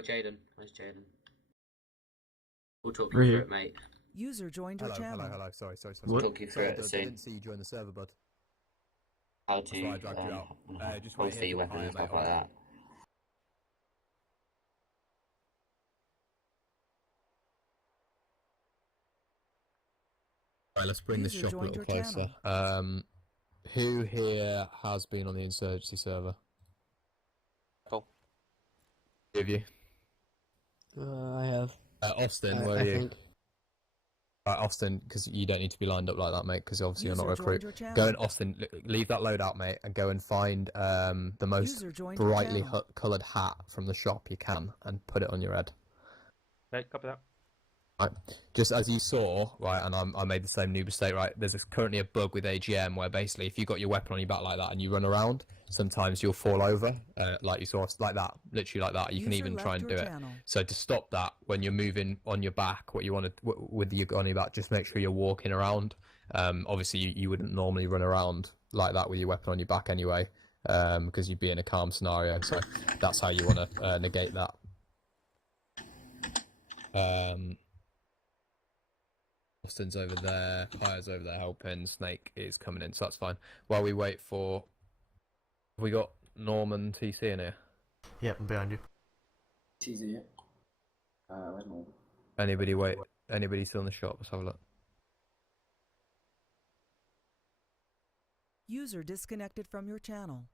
Oh, Jaden. Where's Jaden? We'll talk you through it, mate. User joined your channel. Hello. Sorry. We'll talk you through it I soon. didn't see you join the server, bud. How That's why I dragged you out. Just wait qualify here your for weapon and fire, stuff mate, like that. Right, let's bring this User shop a joined little your closer. channel. Who here has been on the Insurgency server? Cool. Two of you. I have. Austin, where are you? Austin, because you don't need to be lined up like that, mate, because obviously you're not a recruit. Go and, Austin, leave that loadout, mate, and go and find the most brightly coloured hat from the shop you can and put it on your head. Okay, copy that. Right. Just as you saw, right, and I made the same new mistake, right, there's currently a bug with AGM where basically if you got your weapon on your back like that and you run around, sometimes you'll fall over, like you saw, like that, literally like that. You can even try and do it. So to stop that, when you're moving on your back, what you want to, with your gun on your back, just make sure you're walking around. Obviously you wouldn't normally run around like that with your weapon on your back anyway, because you'd be in a calm scenario, so that's how you want to negate that. Austin's over there, Pyre's over there helping, Snake is coming in, so that's fine. While we wait for... Have we got Norman TC in here? Yep, I'm behind you. TC, yeah. Where's Norman? Anybody still in the shop? Let's have a look. User disconnected from your channel.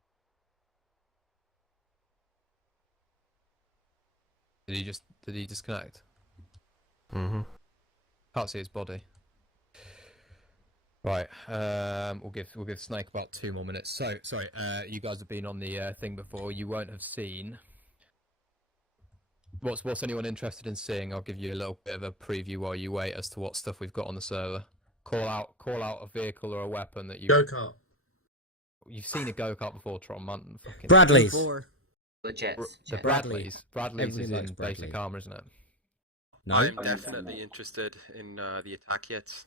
Did he disconnect? Mm-hmm. Can't see his body. Right, we'll give Snake about 2 more minutes. So, sorry, you guys have been on the thing before. You won't have seen. What's anyone interested in seeing? I'll give you a little bit of a preview while you wait as to what stuff we've got on the server. Call out a vehicle or a weapon that you. Go-kart. You've seen a go-kart before, Tron, man. Fucking Bradley's. The Jets. The Bradley's. Bradley's is Everybody in likes Bradley. basic armor, isn't it? No. I'm definitely interested in the attack jets.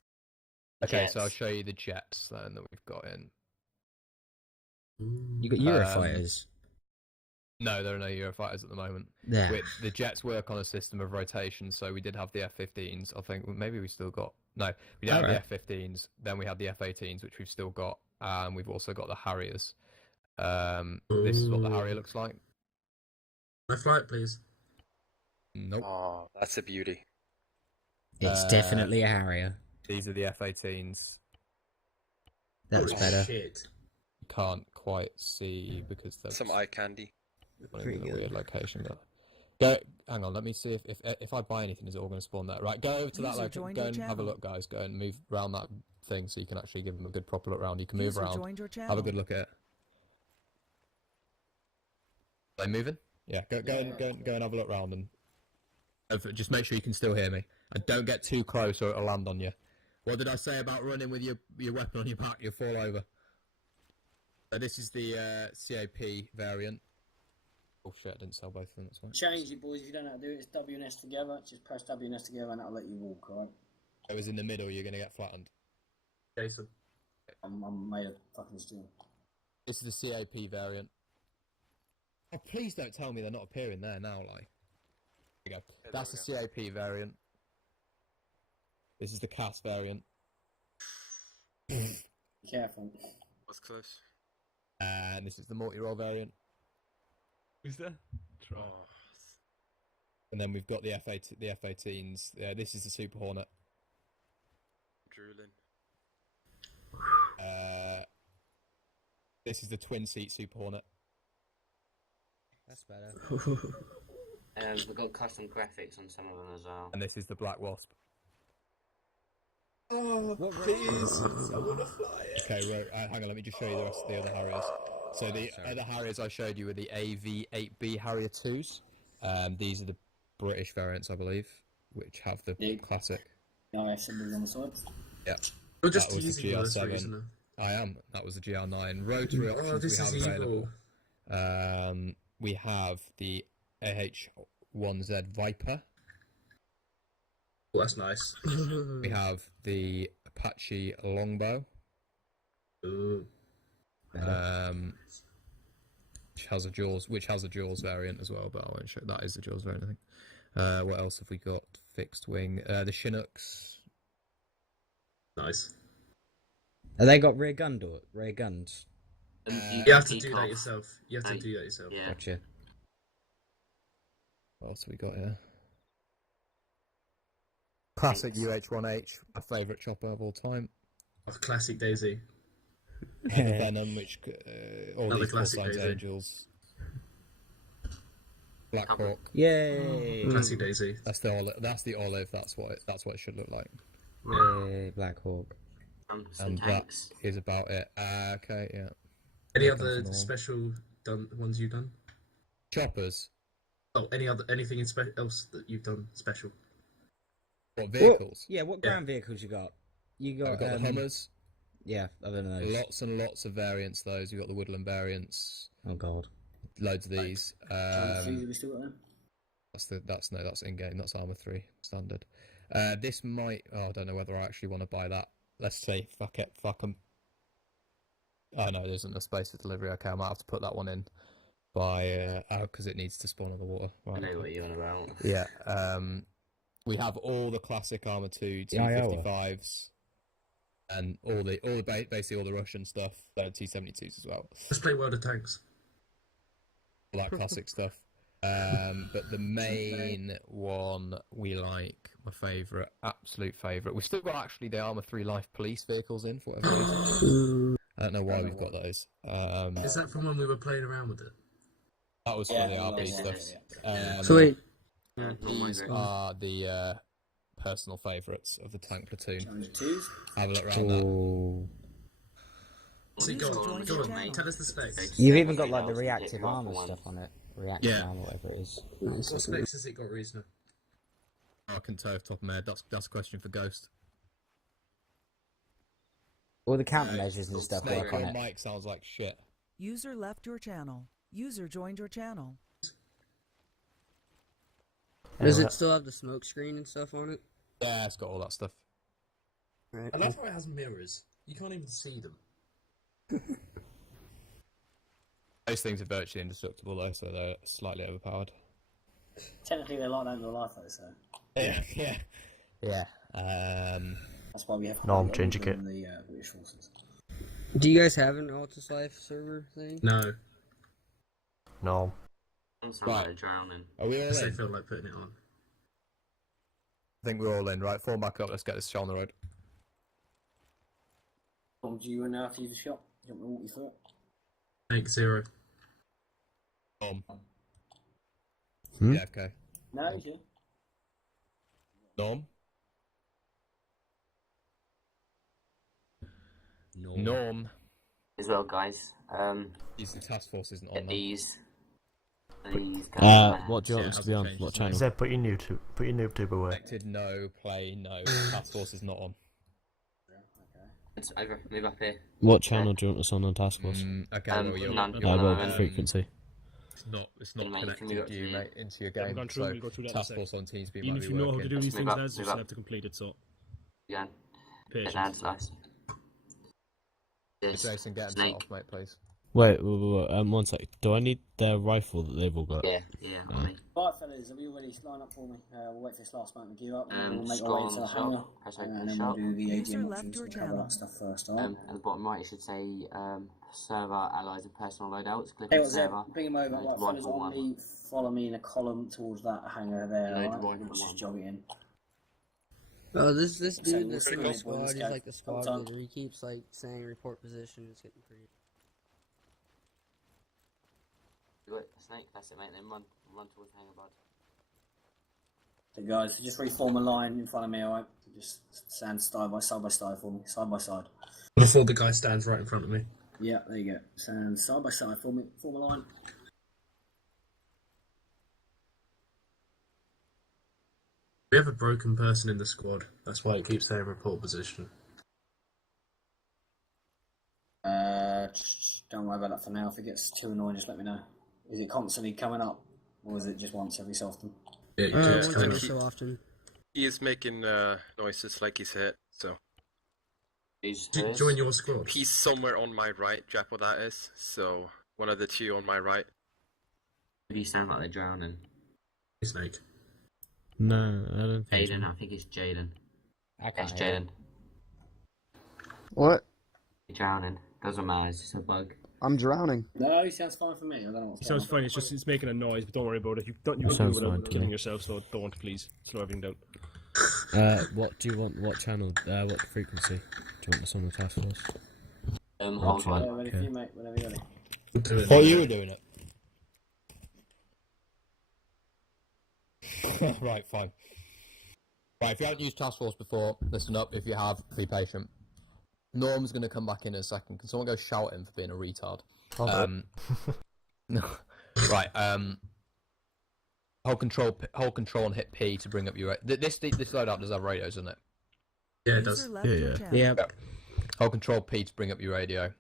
Okay, Jets. so I'll show you the jets then that we've got in. You got Eurofighters. No, there are no Eurofighters at the moment. Yeah. The jets work on a system of rotation, so we did have the F-15s. I think maybe we still got... No, we did have the F-15s, then we had the F-18s, which we've still got, and we've also got the Harriers. This is what the Harrier looks like. My flight, please. Nope. Oh, that's a beauty. It's definitely a Harrier. These are the F-18s. That's better. Shit. You can't quite see because there's Some eye candy. in a weird location. Go, hang on, let me see if I buy anything, is it all going to spawn there? Right, go over to that location, go and have a look, guys. Go and move around that thing so you can actually give them a good proper look around. You can move around, have a good look at it. Are they moving? Yeah, go and have a look around and just make sure you can still hear me. And don't get too close or it'll land on you. What did I say about running with your weapon on your back? You'll fall over. So this is the CAP variant. Oh shit, I didn't sell both of them, that's right. Change it, boys. If you don't know how to do it, it's W and S together. Just press W and S together and that'll let you walk, alright? It was in the middle, you're going to get flattened. Jason. I'm made of fucking steel. This is the CAP variant. Oh, please don't tell me they're not appearing there now, like. There you go. Yeah, That's the CAP variant. This is the CAS variant. Be careful. Was close. And this is the multi-roll variant. Who's there? Oh. And then we've got the F-18s. This is the Super Hornet. Drooling. This is the twin-seat Super Hornet. That's better. We've got custom graphics on some of them as well. And this is the Black Wasp. Oh, please. I want to fly it. Okay, hang on, let me just show you the rest of the other Harriers. So the other Harriers I showed you were the AV-8B Harrier 2s. These are the British variants, I believe, which have the classic. No, symbols on the side. Yeah. You're just That was the teasing for this GR7. reason. I am. That was the GR9. Rotary options this we is have available. evil. We have the AH-1Z Viper. Oh, that's nice. We have the Apache Longbow. Ooh. which has a Jaws variant as well, but I won't show that is the Jaws variant, I think. What else have we got? Fixed wing. The Chinooks. Nice. Have they got rear guns? You have to do that yourself. You have to do that yourself. Yeah. Gotcha. What else have we got here? Classic UH-1H, my favourite chopper of all time. Oh, classic Daisy. And the Venom, which all Another these call classic signs Daisy. Angels. Black Hawk. Yay! Classic Daisy. That's the olive. That's the olive. That's what it should look like. Yay, Black Hawk. Some And tanks. that is about it. Okay, yeah. Any Yeah, other comes along. special ones you've done? Choppers. Oh, anything else that you've done special? What vehicles? What ground vehicles you got? You got, We've got the Hummers. Yeah, other than those. Lots and lots of variants. Those you've got the Woodland variants. Oh god. Loads of these. We still got them. That's in game. That's Armour 3 standard. This might. Oh, I don't know whether I actually want to buy that. Let's say fuck it, fuck 'em. Oh no, there isn't a space for delivery. Okay, I might have to put that one in by because it needs to spawn in the water. I Right. know what you're on about. Yeah. We have all the classic Armour 2 Yeah, T55s and basically all the Russian stuff, T72s as well. Let's play World of Tanks. All that classic stuff. But the main one we like, my favourite, absolute favourite. We've still got actually the Armour 3 Life police vehicles in for whatever reason. I don't know why we've got those. Is that from when we were playing around with it? That was for the RP stuff. So wait, These are the personal favourites of the tank platoon. Challenge 2s. Have a look around that. Oh. See, go on, Join go the on, channel. tell us the specs. You've even got like the reactive armor stuff on it. Reactive Yeah. armor, whatever it is. What specs has it got, Reasoner? I can tell off the top of my head. That's a question for Ghost. All the countermeasures and stuff Snake, work on your it. mic sounds like shit. User left your channel. User joined your channel. does it still have the smoke screen and stuff on it? Yeah, it's got all that stuff. Right. I love how it has mirrors. You can't even see them. Those things are virtually indestructible though, so they're slightly overpowered. Technically, they're like that in real life, though, so Yeah. that's why we have. No, I'm quite a lot changing of it. them in the British forces. Do you guys have an Altis Life server thing? No, No. Sounds Right. like drowning. Are we all because they in? feel like putting it on. I think we're all in. Right, form back up. Let's get this show on the road. Tom, do you know how to use a shot? Do you want me to walk you through it? Tank 0. Yeah, okay. No, you should. Norm. No. Norm. As well, guys. He's the task force isn't on. Get though. these guys. What do you Yeah, want us it to be on? hasn't What changed, channel? hasn't Said put your noob tube away. Selected no, play no. Task force is not on. It's over. Move up here. What channel do you want us on Task Force? Okay, Um, well, you're, none. you're No, Well, no, no. frequency. It's not Mate, connected can you go to you, to- mate, into your Yeah, game. we've gone through, So we'll go through that in a task sec. force on TeamSpeak Even might if be you know how to working. do these Move things, up, lads, move just up. have to complete it, so Again. Get patience. lads, guys. Yes. Jason, get him set Snake. off, mate, please. Wait, one sec. Do I need their rifle that they've all got? Yeah, on me. Right, fellas, have you already lined up for me? We'll wait for this last moment to gear up, and then we'll make Scroll our way on into the the hangar, shop. Press open and the then shop. we'll do the User AGM left options your and cover channel. that stuff first, alright? At the bottom right, it should say server, allies, and personal loadouts. Click Hey, on what's there? server. Bring him over. Load Right, one fellas, for on one. me, follow me in a column towards that hangar there, Load alright? one for Let's just one. jog it in. Oh, this So dude, we'll this see in what my it squad, was, he's guys. like the squad Hold on. leader. He keeps like saying report position. It's getting pretty. Do it, Snake. That's it, mate. Then run towards hangar, bud. So guys, just reform a line in front of me, alright? Just stand side by side for me, side by side. Before the guy stands right in front of me. Yeah, there you go. Stand side by side for me, form a line. We have a broken person in the squad. That's why it keeps saying report position. Don't worry about that for now. If it gets too annoying, just let me know. Is it constantly coming up, or is it just once every so often? Yeah, you Yeah, keeps Once coming every up. so often. He is making noises like he's hit, so Join your squad. he's somewhere on my right, Jack. What that is? So one of the two on my right. You sound like they're drowning. Snake. No, I don't think Jaden, so. I think it's Jaden. I Yes, can't hear. Jaden. What? You're drowning. Doesn't matter, it's just a bug. I'm drowning. No, he sounds fine for me. I don't know what's It going sounds on. fine. It's making a noise, but don't worry about it. You don't. You It can sounds do it fine without to killing me. yourself. So don't, please. Slow everything down. What do you want? What channel? What frequency? Do you want this on the task force? Hold Yeah, on. ready for you, mate. Whenever you're ready. Oh, you were doing it. Right, fine. Right, if you haven't used Task Force before, listen up. If you have, be patient. Norm's going to come back in a second. Can someone go shout at him for being a retard? No. Right, hold control and hit P to bring up your... This loadout does have radios, doesn't it? Yeah, it User does. left your channel. Yeah. Hold control P to bring up your radio.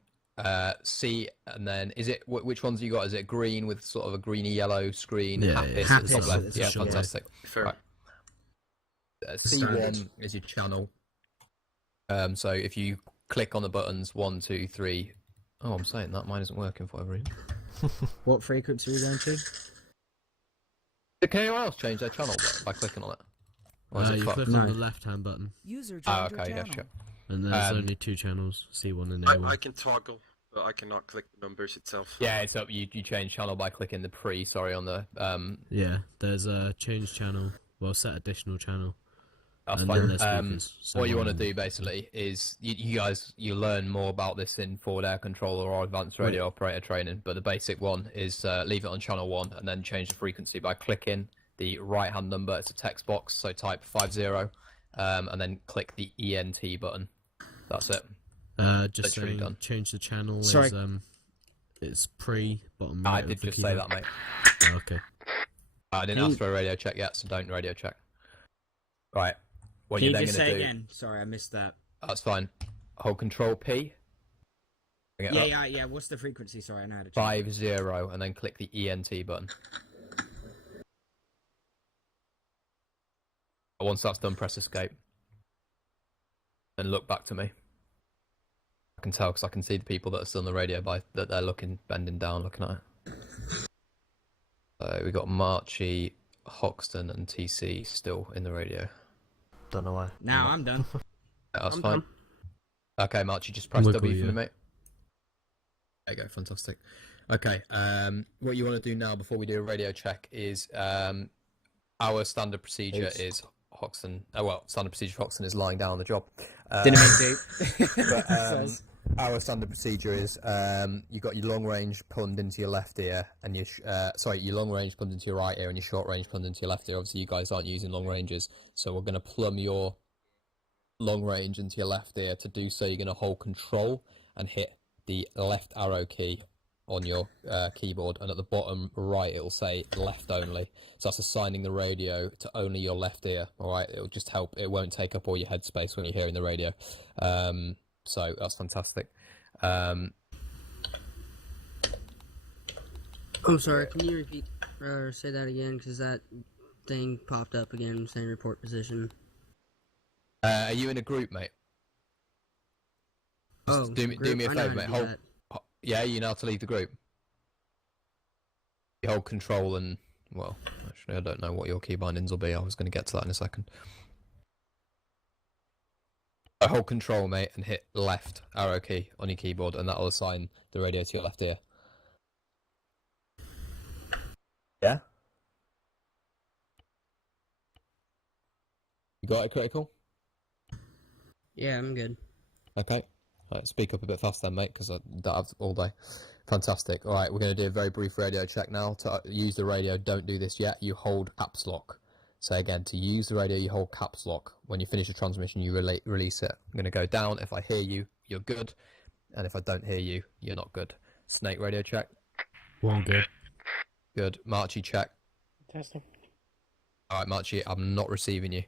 C, and then is it which ones you got? Is it green with sort of a greeny yellow screen? Yeah, Happy yeah. at the Happy, top left. it's Yeah, short. fantastic. Fair. Right. Standard. C1 is your channel. So if you click on the buttons 1, 2, 3. Oh, I'm saying that mine isn't working for whatever reason. What frequency are we going to? Can anyone else change their channel by clicking on it? Or is it You fucked? click No. on the left-hand button, User Oh, joined your okay, yeah, channel. sure. and there's Um, only 2 channels: C1 and I A1. can toggle, but I cannot click the numbers itself. Yeah, it's up. You change channel by clicking the on the Yeah, there's a change channel. Well, set additional channel. That's And fine. then there's speakers, so What you want to one- do basically is you learn more about this in forward air controller or advanced radio operator training. But the basic one is leave it on channel 1 and then change the frequency by clicking the right hand number. It's a text box, so type 50, and then click the ENT button. That's it. Just Literally saying, done. change the channel. Sorry. Is, it's pre bottom I right. did of the just say keyboard. that, mate. Oh, okay. I didn't ask for a radio check yet, so don't radio check. Right. What Can you're you then just going say to do? again? Sorry, I missed that. That's fine. Hold Control P. Bring it Yeah, up. yeah. What's the frequency? Sorry, I know how to change. 50, and then click the ENT button. Once that's done, press escape. And look back to me. I can tell because I can see the people that are still on the radio that they're bending down, looking at it. So we got Marchie, Hoxton, and TC still in the radio. Don't know why. Now I'm done. Yeah, that's I'm fine. done. Okay, Marchie, just press Wiggle, W for me, yeah. mate. There you go, fantastic. Okay, what you want to do now before we do a radio check is our standard procedure is Hoxton. Standard procedure for Hoxton is lying down on the job. Didn't mean to. But, our standard procedure is you got your long range plumbed into your left ear, and your your long range plumbed into your right ear, and your short range plumbed into your left ear. Obviously, you guys aren't using long ranges, so we're going to plumb your long range into your left ear. To do so, you're going to hold Control and hit the left arrow key on your keyboard, and at the bottom right it'll say left only. So that's assigning the radio to only your left ear. All right, it'll just help. It won't take up all your headspace when you're hearing the radio. So that's fantastic. Oh, sorry. Can you repeat or say that again? Because that thing popped up again saying report position. Are you in a group, mate? Just do me a favour, mate. Yeah, you know how to leave the group. You hold Control and actually, I don't know what your key bindings will be. I was going to get to that in a second. Hold Control, mate, and hit left arrow key on your keyboard, and that'll assign the radio to your left ear. Yeah? You got it, Critical? Yeah, I'm good. Okay. Alright, speak up a bit faster then, mate, because I don't have all day. Fantastic. Alright, we're going to do a very brief radio check now. To use the radio, don't do this yet. You hold caps lock. So again, to use the radio, you hold caps lock. When you finish the transmission, you release it. I'm going to go down. If I hear you, you're good. And if I don't hear you, you're not good. Snake radio check. 1 good. Good. Marchie check. Testing. Alright, Marchie, I'm not receiving you.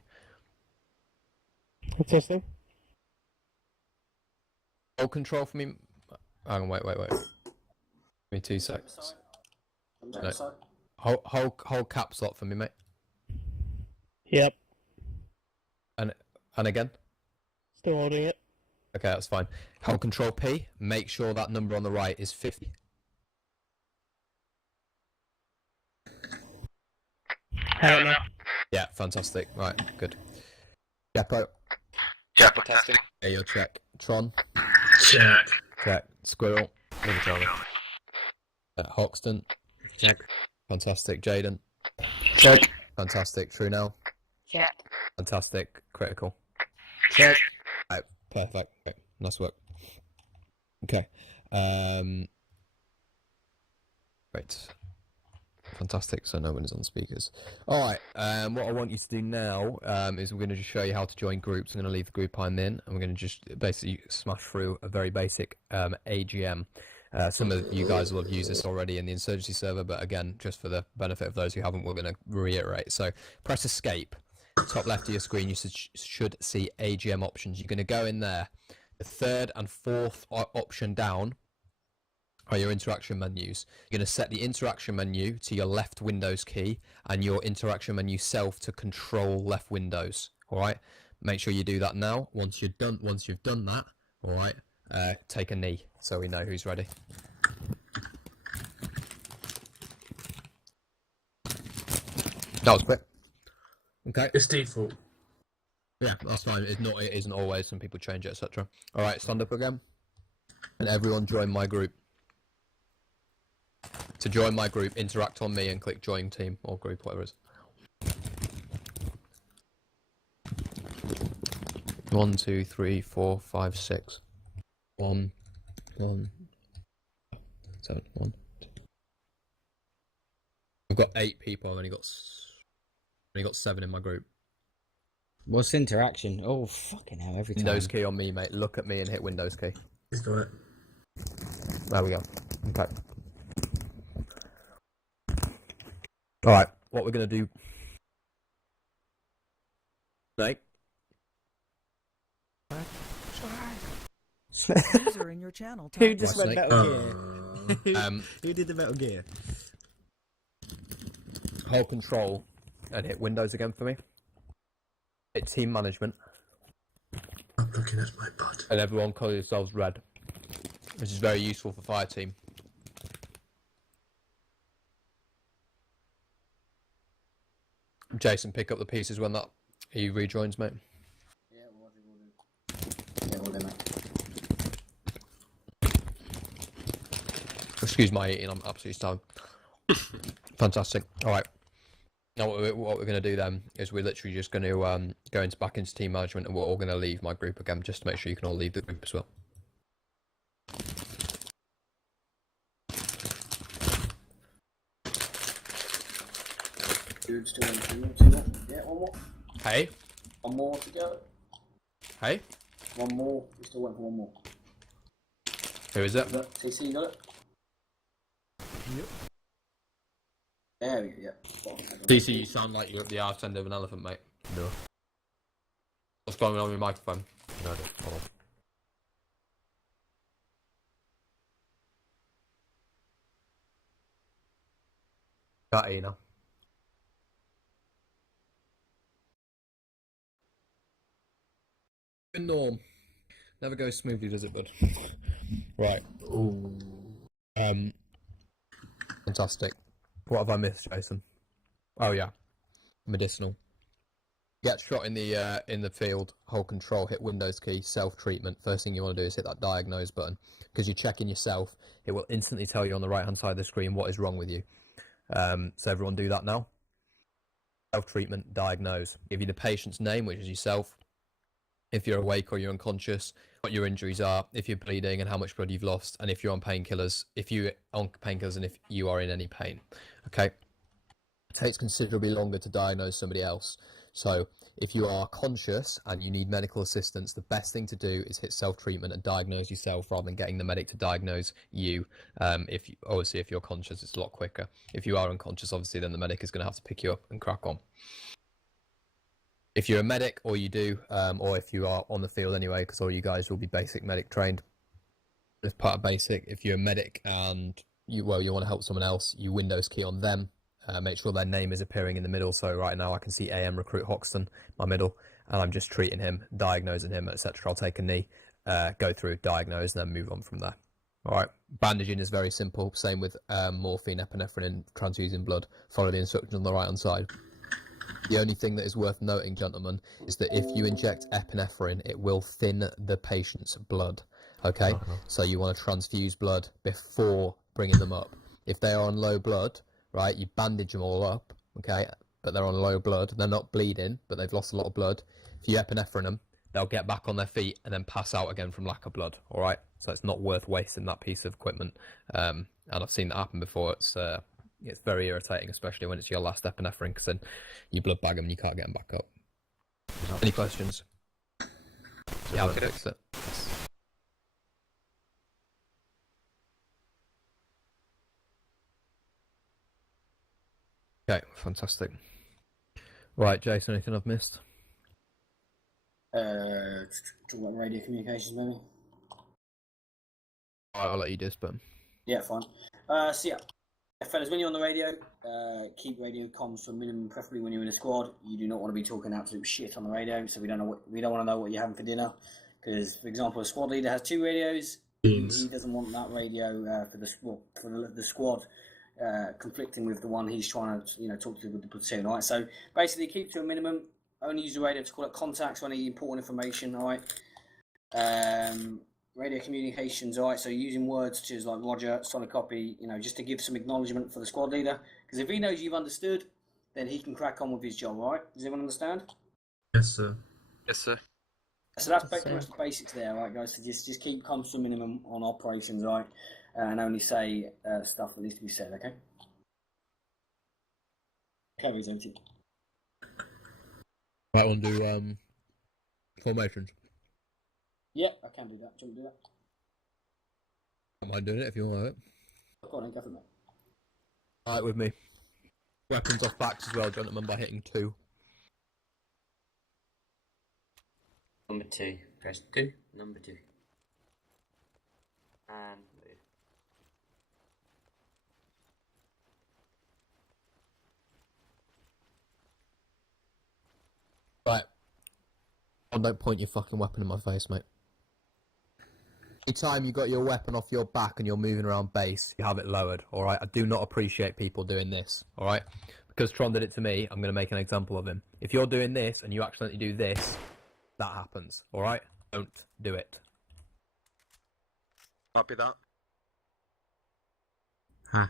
Testing. Hold Control for me. Hang on, wait. Give me 2 seconds. No. Hold caps lock for me, mate. Yep. And again. Still holding it. Okay, that's fine. Hold Control P. Make sure that number on the right is 50. Hell no. Yeah, fantastic. Right, good. Jeppo. Jeppo testing. Yeah, you'll check. Tron. Check. Check. Squirrel. Hoxton. Check. Fantastic. Jaden. Check. Fantastic. True now. Check. Fantastic. Critical. Check. Right, perfect. Okay, nice work. Okay. Great. Fantastic. So no one is on speakers. All right. What I want you to do now is we're going to just show you how to join groups. I'm going to leave the group I'm in, and we're going to just basically smash through a very basic AGM. Some of you guys will have used this already in the Insurgency server, but again, just for the benefit of those who haven't, we're going to reiterate. So press Escape. Top left of your screen, you should see AGM options. You're going to go in there. The third and fourth option down are your interaction menus. You're going to set the interaction menu to your left Windows key and your interaction menu self to control left Windows. All right. Make sure you do that now. Once you've done that, all right, take a knee so we know who's ready. That was quick. Okay. It's default. Yeah, that's fine. It's not. It isn't always. Some people change it, etc. All right, stand up again, and everyone join my group. To join my group, interact on me and click join team or group, whatever it is. 1, 2, 3, 4, 5, 6. 1, 1, 7, 1. I've got 8 people. I've only got 7 in my group. What's interaction? Oh, fucking hell, every time. Windows key on me, mate. Look at me and hit Windows key. He's got it. There we go. Okay. Alright, what we're going to do... Snake? User in your channel. Who just Right, went Snake. Metal Gear? Who did the Metal Gear? Hold control and hit Windows again for me. Hit team management. I'm looking at my butt. And everyone colour yourselves red. Which is very useful for fire team. Jason, pick up the pieces when that he rejoins, mate. Yeah, we'll do. Yeah, we'll do, mate. Excuse my eating, I'm absolutely starving. Fantastic. Alright. Now what we're going to do then is we're literally just going to go back into team management, and we're all going to leave my group again, just to make sure you can all leave the group as well. Dude, still in 2 more. Yeah, one more. Hey? One more to go. Hey? One more. We're still waiting for one more. Who is it? TC, you got it? Yep. There we go, yeah. DC, you sound like you're at the arse end of an elephant, mate. No. What's going on with your microphone? No, I don't. Hold on. Can't hear you now. Norm. Never goes smoothly, does it, bud? Right. Ooh. Fantastic. What have I missed, Jason? Oh yeah, medicinal. Get shot in the field. Hold control. Hit Windows key. Self treatment. First thing you want to do is hit that diagnose button, because you're checking yourself. It will instantly tell you on the right hand side of the screen what is wrong with you. So everyone do that now. Self treatment. Diagnose. Give you the patient's name, which is yourself. If you're awake or you're unconscious, what your injuries are, if you're bleeding and how much blood you've lost, and if you're on painkillers, and if you are in any pain. Okay? It takes considerably longer to diagnose somebody else. So if you are conscious and you need medical assistance, the best thing to do is hit self-treatment and diagnose yourself rather than getting the medic to diagnose you. Obviously, if you're conscious, it's a lot quicker. If you are unconscious, obviously, then the medic is going to have to pick you up and crack on. If you're a medic, or you do, or if you are on the field anyway, because all you guys will be basic medic trained. As part of basic, if you're a medic and you want to help someone else, you Windows key on them. Make sure their name is appearing in the middle. So right now I can see AM Recruit Hoxton, my middle, and I'm just treating him, diagnosing him, etc. I'll take a knee, go through, diagnose, and then move on from there. All right. Bandaging is very simple. Same with morphine, epinephrine, and transfusing blood. Follow the instructions on the right hand side. The only thing that is worth noting, gentlemen, is that if you inject epinephrine, it will thin the patient's blood. Okay? So you want to transfuse blood before bringing them up. If they are on low blood, right, you bandage them all up, okay, but they're on low blood, they're not bleeding, but they've lost a lot of blood. If you epinephrine them, they'll get back on their feet and then pass out again from lack of blood, all right? So it's not worth wasting that piece of equipment. And I've seen that happen before. It's very irritating, especially when it's your last epinephrine, because then you blood bag them and you can't get them back up. Any questions? Yeah, I'll fix it. Okay, fantastic. Right, Jason, anything I've missed? Talk about radio communications, maybe. I'll let you do this, but Yeah, fine. So yeah, fellas, when you're on the radio, keep radio comms to a minimum, preferably when you're in a squad. You do not want to be talking absolute shit on the radio, so we don't want to know what you're having for dinner. Because, for example, a squad leader has 2 radios. He doesn't want that radio for the squad conflicting with the one he's trying to talk to with the platoon. All right, so basically keep to a minimum. Only use the radio to call up contacts when any important information. All right. Radio communications, all right, so using words such as like Roger, solid copy, just to give some acknowledgement for the squad leader. Because if he knows you've understood, then he can crack on with his job, all right? Does everyone understand? Yes, sir. Yes, sir. So that's pretty much the basics there, all right, guys? So just keep comms to a minimum on operations, all right? And only say stuff that needs to be said, okay? Coverage empty. right, we'll do formations. Yeah, I can do that. Do you want to do that? I don't mind doing it if you want it. Go on, then, go for it, mate. Alright, with me. Weapons off backs as well, gentlemen, by hitting 2. Number 2. Press 2. Number 2. And move. Right. Oh, don't point your fucking weapon in my face, mate. Anytime you got your weapon off your back and you're moving around base, you have it lowered, alright? I do not appreciate people doing this, alright? Because Tron did it to me, I'm going to make an example of him. If you're doing this and you accidentally do this, that happens, alright? Don't do it. Copy that. Huh.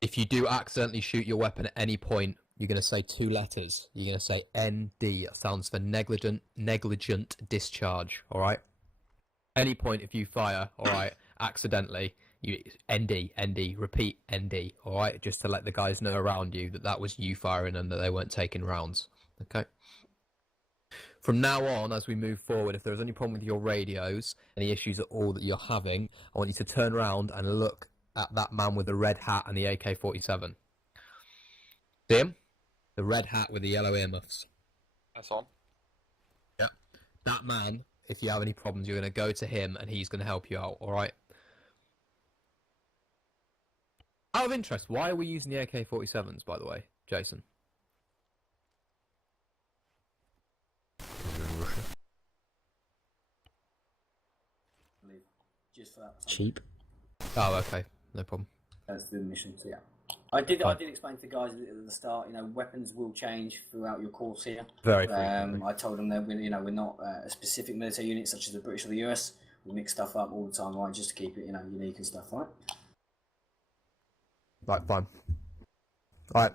If you do accidentally shoot your weapon at any point, you're going to say 2 letters. You're going to say ND. That stands for negligent discharge, alright? Any point if you fire, alright, accidentally, you ND, repeat ND, alright? Just to let the guys know around you that that was you firing and that they weren't taking rounds, okay? From now on, as we move forward, if there's any problem with your radios, any issues at all that you're having, I want you to turn around and look at that man with the red hat and the AK-47. See him? The red hat with the yellow earmuffs. That's on. Yep. That man, if you have any problems, you're going to go to him and he's going to help you out, alright? Out of interest, why are we using the AK-47s, by the way, Jason? Just for that. Cheap. Oh, okay. No problem. That's the mission, so yeah. I did explain to the guys at the start, weapons will change throughout your course here. Very frequently. I told them that we're not a specific military unit such as the British or the US. We mix stuff up all the time, right, just to keep it, unique and stuff, right? Right, fine. Alright.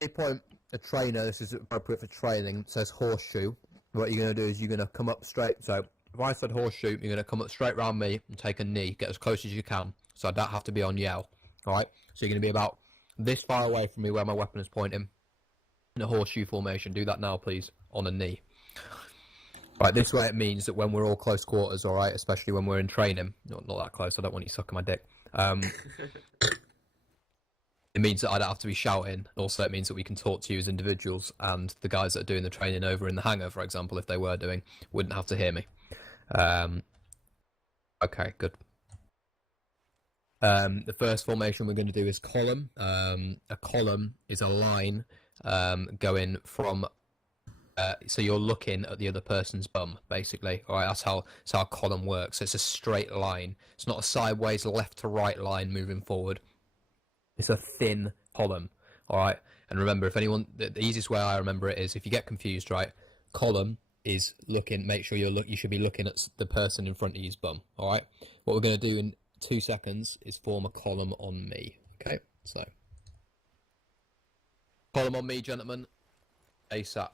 Any point a trainer, this is appropriate for training, says horseshoe. What you're going to do is you're going to come up straight. So if I said horseshoe, you're going to come up straight round me and take a knee, get as close as you can. So I don't have to be on yell. Alright? So you're going to be about this far away from me where my weapon is pointing. In a horseshoe formation. Do that now, please. On a knee. Right, this way it means that when we're all close quarters, alright, especially when we're in training, not that close, I don't want you sucking my dick. It means that I don't have to be shouting. Also, it means that we can talk to you as individuals, and the guys that are doing the training over in the hangar, for example, if they were doing, wouldn't have to hear me. Okay, good. The first formation we're going to do is column. A column is a line going from So you're looking at the other person's bum, basically. All right, that's how a column works. It's a straight line. It's not a sideways left to right line moving forward. It's a thin column. All right, and remember, if anyone, the easiest way I remember it is if you get confused, right? Column is looking. Make sure you should be looking at the person in front of you's bum. All right. What we're going to do in 2 seconds is form a column on me. Okay, so column on me, gentlemen. ASAP.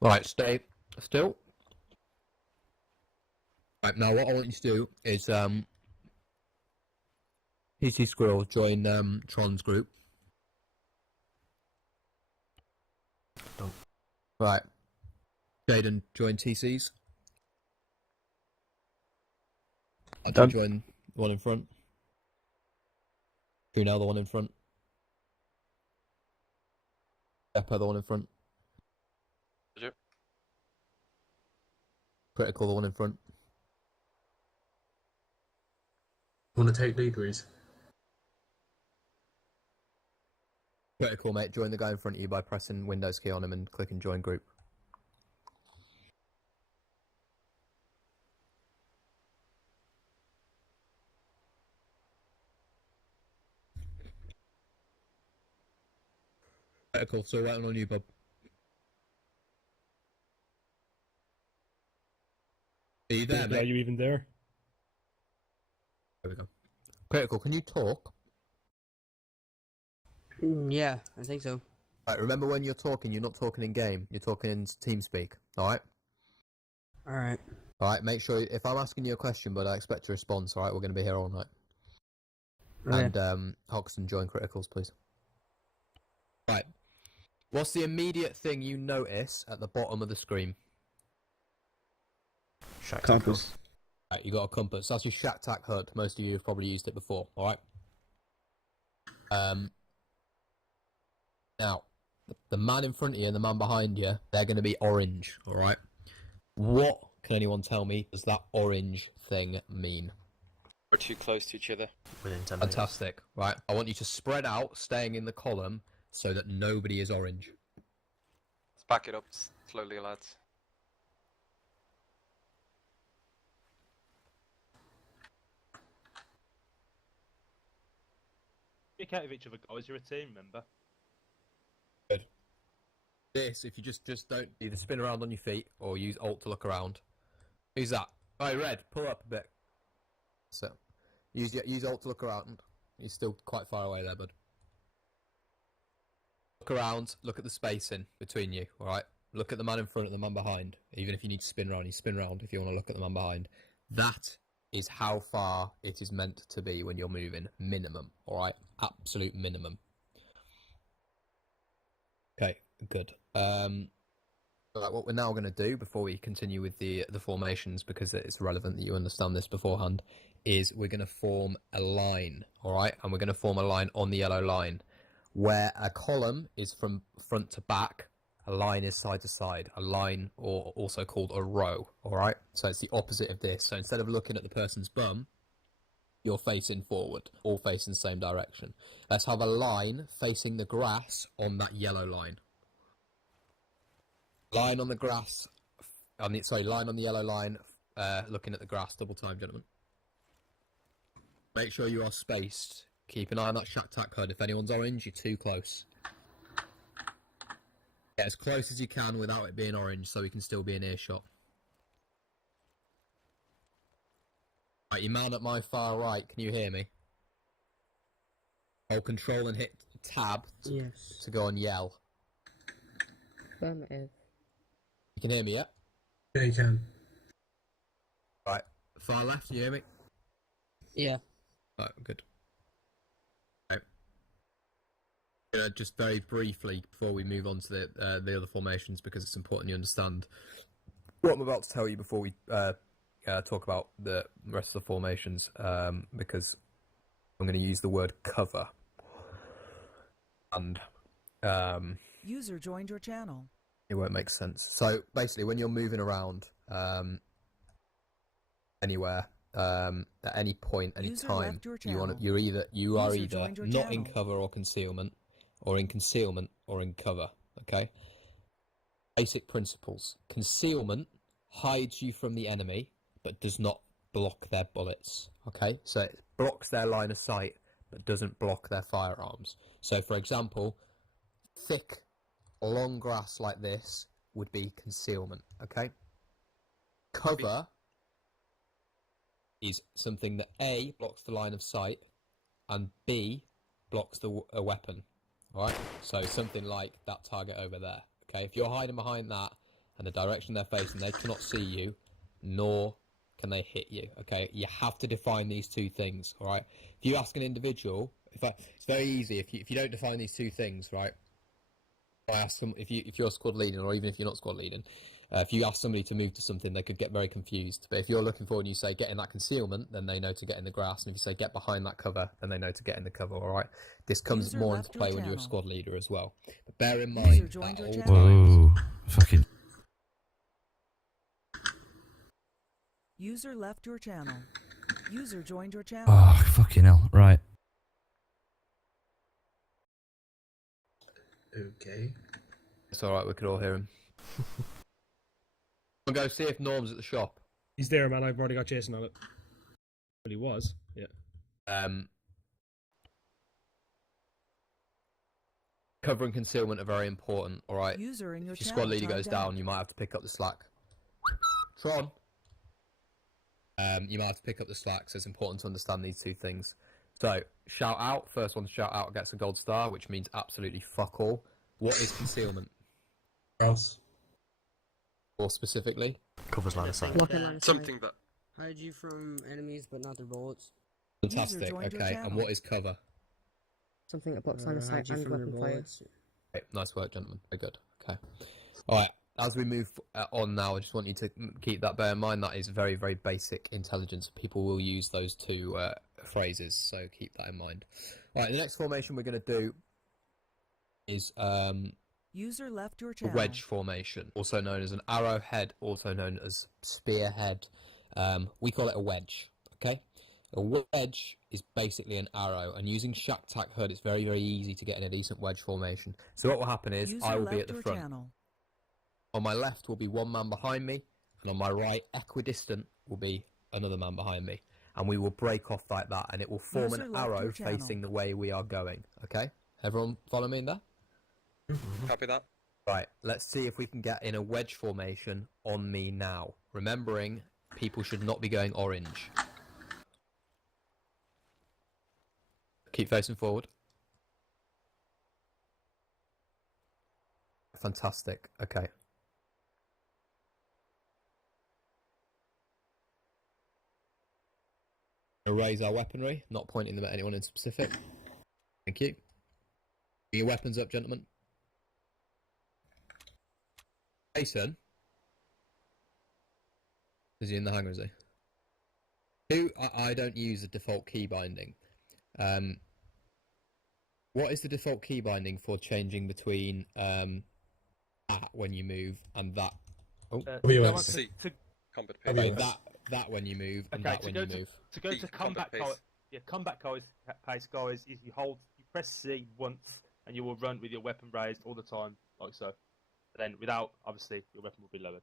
Right, stay still. Right, now what I want you to do is PC Squirrel join Tron's group. Right. Jaden join TC's. I do join the one in front. Who now the one in front? Pepper the one in front. Critical the one in front. Want to take lead, Reese? Critical, mate. Join the guy in front of you by pressing Windows key on him and clicking join group. Critical, so right on you, bub. Are you there, mate? Are you even there? There we go. Critical, can you talk? Yeah, I think so. Right, remember when you're talking, you're not talking in game. You're talking in TeamSpeak. Alright? Alright. Alright, make sure, if I'm asking you a question, but I expect a response, alright, we're going to be here all night. Okay. And, Hoxton, join Criticals, please. Right. What's the immediate thing you notice at the bottom of the screen? Compass. Right, you got a compass. That's your Shack Tac HUD. Most of you have probably used it before, alright? Now, the man in front of you and the man behind you, they're going to be orange, alright? What, can anyone tell me, does that orange thing mean? We're too close to each other. Within 10 minutes. Fantastic. Right, I want you to spread out, staying in the column, so that nobody is orange. Let's back it up slowly, lads. Pick out of each other, guys. You're a team member. Good. This, if you just don't either spin around on your feet or use Alt to look around. Who's that? Right, Red, pull up a bit. So, use Alt to look around. You're still quite far away there, bud. Look around, look at the spacing between you, alright? Look at the man in front and the man behind. Even if you need to spin around, you spin around if you want to look at the man behind. That is how far it is meant to be when you're moving. Minimum, alright? Absolute minimum. Okay, good. Right, what we're now going to do before we continue with the formations, because it's relevant that you understand this beforehand, is we're going to form a line, alright? And we're going to form a line on the yellow line. Where a column is from front to back, a line is side to side. A line, or also called a row, alright? So it's the opposite of this. So instead of looking at the person's bum, you're facing forward, all facing the same direction. Let's have a line facing the grass on that yellow line. Line on the grass, line on the yellow line, looking at the grass, double time, gentlemen. Make sure you are spaced. Keep an eye on that Shack Tac HUD. If anyone's orange, you're too close. Get as close as you can without it being orange so we can still be in earshot. Right, you man at my far right, can you hear me? Hold control and hit tab to go on yell. Affirmative. You can hear me, yeah? Yeah, you can. Right, far left, can you hear me? Yeah. Right, good. Just very briefly before we move on to the other formations, because it's important you understand what I'm about to tell you before we talk about the rest of the formations, because I'm going to use the word cover. And User joined your channel. It won't make sense. So basically, when you're moving around anywhere, at any point, any User time, left your you want channel. you are User either joined your not in channel. cover or concealment, or in concealment or in cover. Okay. Basic principles: concealment hides you from the enemy, but does not block their bullets. Okay, so it blocks their line of sight, but doesn't block their firearms. So, for example, thick, long grass like this would be concealment. Okay. Cover is something that A, blocks the line of sight, and B, blocks a weapon. Alright? So something like that target over there. Okay, if you're hiding behind that and the direction they're facing, they cannot see you, nor can they hit you. Okay, you have to define these two things. Alright? If you ask an individual, it's very easy if you don't define these two things, right? I ask them if you're squad leading, or even if you're not squad leading, if you ask somebody to move to something, they could get very confused. But if you're looking for and you say get in that concealment, then they know to get in the grass. And if you say get behind that cover, then they know to get in the cover. All right. This comes User more left into your play when you're a channel. squad leader as well. But bear in User mind joined that your all channel. times. Whoa. Fucking. User left your channel. User joined your channel. Oh, fucking hell. Right. Okay. It's all right. We could all hear him. We'll go see if Norm's at the shop. He's there, man. I've already got Jason on it. Well, he was. Yeah. Cover and concealment are very important. All right. User in your If your channel squad leader goes timed out. down, you might have to pick up the slack. Tron. You might have to pick up the slack, so it's important to understand these two things. So, shout out. First one to shout out gets a gold star, which means absolutely fuck all. What is concealment? Else. More specifically? Covers line of sight. Blocking line of sight. Something that Hide you from enemies, but not their bullets. Fantastic. joined your Okay, and channel. what is cover? Something that blocks line of sight and weapon fire. Okay, nice work, gentlemen. Very good. Okay. All right. As we move on now, I just want you to keep that bear in mind. That is very, very basic intelligence. People will use those two phrases, so keep that in mind. All right. The next formation we're going to do is User left your a channel. wedge formation, also known as an arrowhead, also known as spearhead. We call it a wedge. Okay. A wedge is basically an arrow, and using Shack Tack HUD, it's very, very easy to get in a decent wedge formation. So what will happen is User I will be left at the your front. channel. On my left will be one man behind me, and on my right, equidistant, will be another man behind me. And we will break off like that, and it will form User an left arrow your channel. facing the way we are going. Okay? Everyone follow me in there? copy that. Right, let's see if we can get in a wedge formation on me now. Remembering, people should not be going orange. Keep facing forward. Fantastic. Okay. Raise our weaponry, not pointing them at anyone in specific. Thank you. Get your weapons up, gentlemen. Jason? Is he in the hangar, is he? I don't use the default key binding. What is the default key binding for changing between that when you move and that? Oh, WS. See. Combat pace. okay, that when you move and Okay, that to when go you to, move. to go See, to combat combat pace. combat pace, guys, is you press C once, and you will run with your weapon raised all the time, like so. But then, without, obviously, your weapon will be lowered.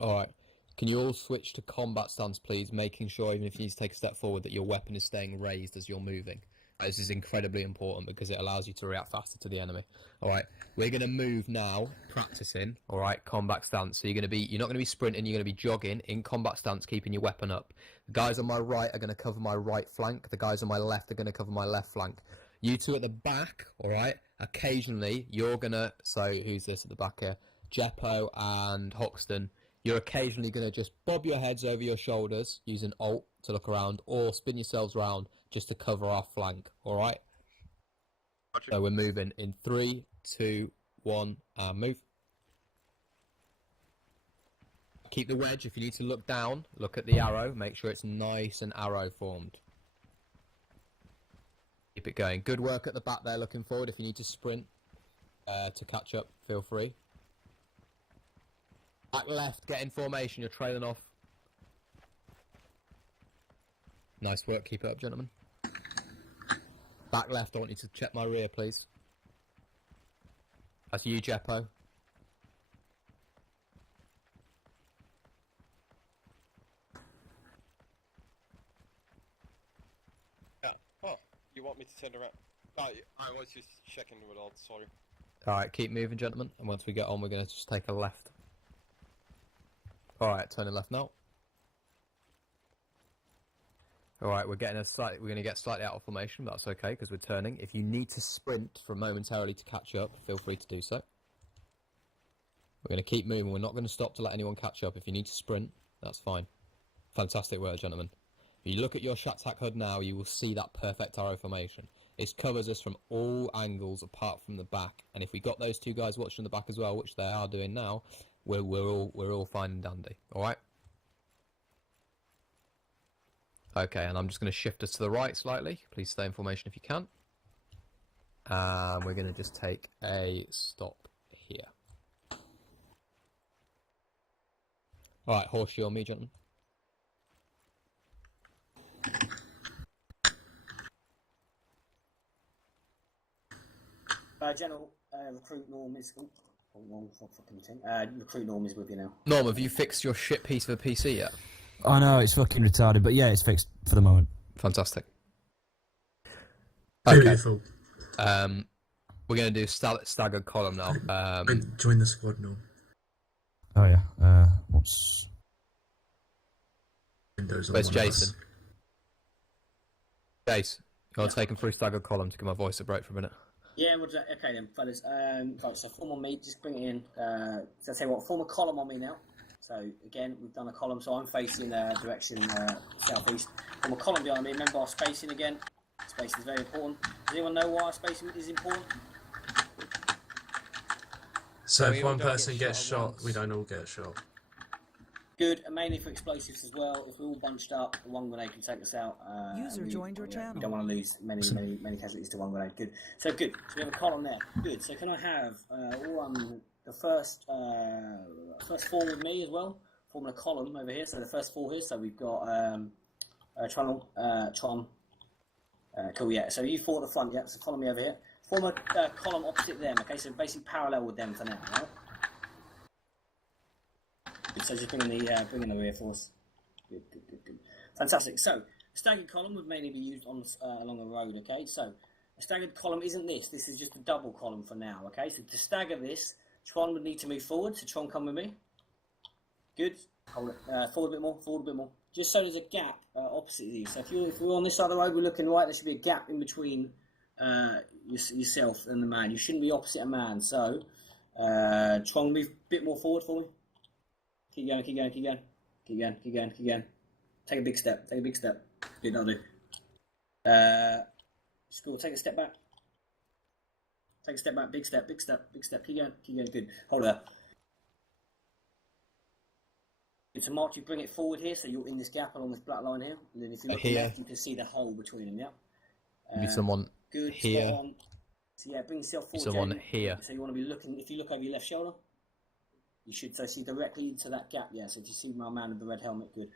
All right. Can you all switch to combat stance, please? Making sure, even if you need to take a step forward, that your weapon is staying raised as you're moving. This is incredibly important because it allows you to react faster to the enemy. All right, we're going to move now, practicing. All right, combat stance. So you're not going to be sprinting. You're going to be jogging in combat stance, keeping your weapon up. The guys on my right are going to cover my right flank. The guys on my left are going to cover my left flank. You two at the back, all right. Occasionally, you're going to. So who's this at the back here? Jeppo and Hoxton. You're occasionally going to just bob your heads over your shoulders using Alt to look around, or spin yourselves around just to cover our flank, alright? So we're moving in 3, 2, 1, and move. Keep the wedge. If you need to look down, look at the arrow. Make sure it's nice and arrow formed. Keep it going. Good work at the back there looking forward. If you need to sprint to catch up, feel free. Back left, get in formation, you're trailing off. Nice work. Keep it up, gentlemen. Back left. I want you to check my rear, please. That's you, Jeppo. Yeah. Oh, you want me to turn around? No, I was just checking the results, sorry. Alright, keep moving, gentlemen. And once we get on, we're going to just take a left. Alright, turning left now. Alright, we're going to get slightly out of formation, but that's okay, because we're turning. If you need to sprint for momentarily to catch up, feel free to do so. We're going to keep moving. We're not going to stop to let anyone catch up. If you need to sprint, that's fine. Fantastic work, gentlemen. If you look at your Shatak HUD now, you will see that perfect arrow formation. It covers us from all angles apart from the back. And if we got those two guys watching the back as well, which they are doing now, we're all fine and dandy. All right. Okay, and I'm just going to shift us to the right slightly. Please stay in formation if you can. And we're going to just take a stop here. All right, horseshoe on me, gentlemen. General, recruit Norm is... Oh, wrong fucking thing. Recruit Norm is with you now. Norm, have you fixed your shit piece of the PC yet? I know, it's fucking retarded, but yeah, it's fixed for the moment. Fantastic. Beautiful. We're going to do staggered column now. Join the squad, Norm. Oh yeah, what's... Windows on Where's one of Jason? us. Jace, you want to take him through staggered column to give my voice a break for a minute? Yeah, we'll do that. Okay then, fellas. Right, so form on me, just bring it in. So I tell you what, form a column on me now. So again, we've done a column, so I'm facing direction southeast. Form a column behind me. Remember our spacing again. Spacing is very important. Does anyone know why our spacing is important? So we if all one don't get person gets shot at shot, once. we don't all get shot. Good, and mainly for explosives as well. If we're all bunched up, one grenade can take us out. User joined your channel. We don't want to lose many casualties to one grenade. Good. So good. So we have a column there. Good. So can I have the first four with me as well? Forming a column over here. So the first four here. So we've got Tron. Cool. Yeah. So you four at the front. Yeah. So follow me over here. Form a column opposite them. Okay. So basically parallel with them for now. Right? So just bring in the rear force. Good. Fantastic. So a staggered column would mainly be used on along a road. Okay. So a staggered column isn't this. This is just a double column for now. Okay. So to stagger this, Tron would need to move forward. So Tron, come with me. Good. Hold it. Forward a bit more. Forward a bit more. Just so there's a gap opposite you. So if we're on this side of the road, we're looking right. There should be a gap in between yourself and the man. You shouldn't be opposite a man. So Tron, move a bit more forward for me. Keep going. Take a big step. Good, that'll do. Score, take a step back. Big step. Keep going, good. Hold it up. It's a mark, you bring it forward here, so you're in this gap along this black line here. And then if you look left, you can see the hole between them, yeah? Maybe someone good, here. spot on. So yeah, bring yourself forward. Someone Jamie. here. So you want to be looking, if you look over your left shoulder, you should see directly into that gap, yeah. So if you see my man with the red helmet, good.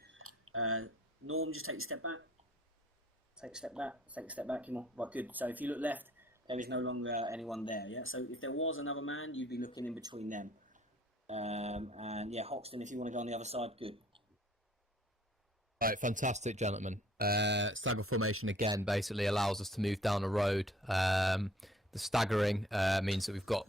Norm, just take a step back. Take a step back, come on. Right, good. So if you look left, there is no longer anyone there, yeah. So if there was another man, you'd be looking in between them. And yeah, Hoxton, if you want to go on the other side, good. Right, fantastic, gentlemen. Stagger formation again basically allows us to move down a road. The staggering means that we've got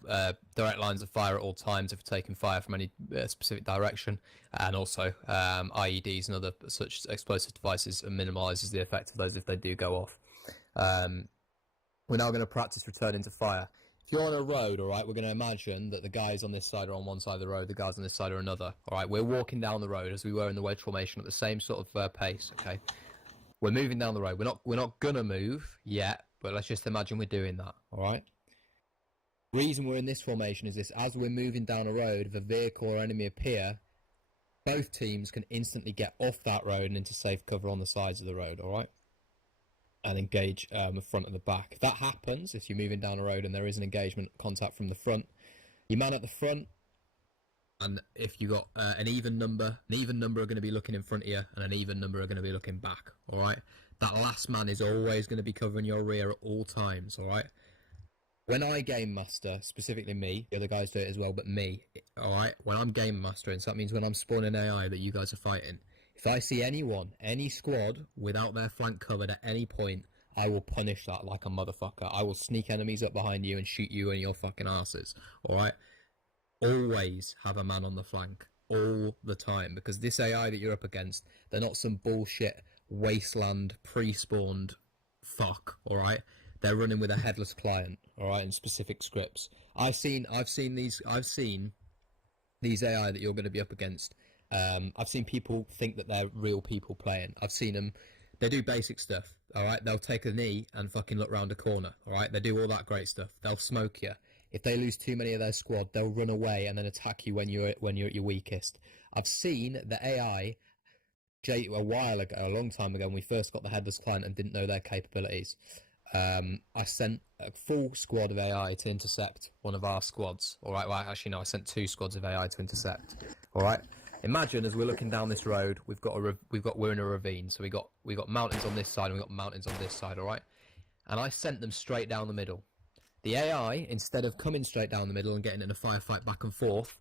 direct lines of fire at all times if we're taking fire from any specific direction, and also IEDs and other such explosive devices minimises the effect of those if they do go off. We're now going to practice returning to fire. If you're on a road, all right, we're going to imagine that the guys on this side are on one side of the road, the guys on this side are another. All right, we're walking down the road as we were in the wedge formation at the same sort of pace. Okay, we're moving down the road. We're not gonna move yet. But let's just imagine we're doing that, all right? The reason we're in this formation is this: as we're moving down a road, if a vehicle or enemy appear, both teams can instantly get off that road and into safe cover on the sides of the road, all right? And engage the front and the back. If that happens, if you're moving down a road and there is an engagement contact from the front, your man at the front, and if you've got an even number are going to be looking in front of you, and an even number are going to be looking back, all right? That last man is always going to be covering your rear at all times, alright? When I game master, specifically me, the other guys do it as well, but me, alright? When I'm game mastering, so that means when I'm spawning AI that you guys are fighting, if I see anyone, any squad, without their flank covered at any point, I will punish that like a motherfucker. I will sneak enemies up behind you and shoot you in your fucking asses, alright? Always have a man on the flank, all the time, because this AI that you're up against, they're not some bullshit wasteland pre-spawned fuck, alright? They're running with a headless client, alright, in specific scripts. I've seen these AI that you're going to be up against. I've seen people think that they're real people playing. I've seen them. They do basic stuff, alright? They'll take a knee and fucking look round a corner, alright? They do all that great stuff. They'll smoke you. If they lose too many of their squad, they'll run away and then attack you when you're at your weakest. I've seen the AI a while ago, a long time ago, when we first got the headless client and didn't know their capabilities. I sent a full squad of AI to intercept one of our squads. Alright, well, actually no, I sent 2 squads of AI to intercept. Alright? Imagine as we're looking down this road, we're in a ravine, so we got mountains on this side and we got mountains on this side, alright? And I sent them straight down the middle. The AI, instead of coming straight down the middle and getting in a firefight back and forth,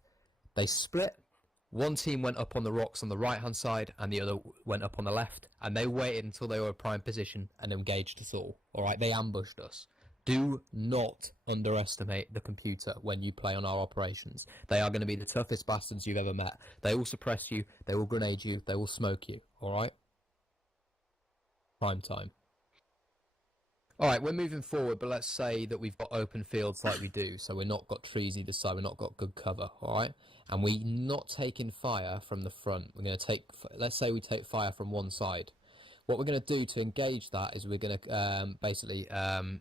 they split. One team went up on the rocks on the right-hand side, and the other went up on the left, and they waited until they were in prime position and engaged us all. Alright, they ambushed us. Do not underestimate the computer when you play on our operations. They are going to be the toughest bastards you've ever met. They will suppress you, they will grenade you, they will smoke you. Alright? Prime time. Alright, we're moving forward, but let's say that we've got open fields like we do, so we're not got trees either side, we're not got good cover, alright? And we're not taking fire from the front. We're going to take, let's say we take fire from one side. What we're going to do to engage that is we're going to,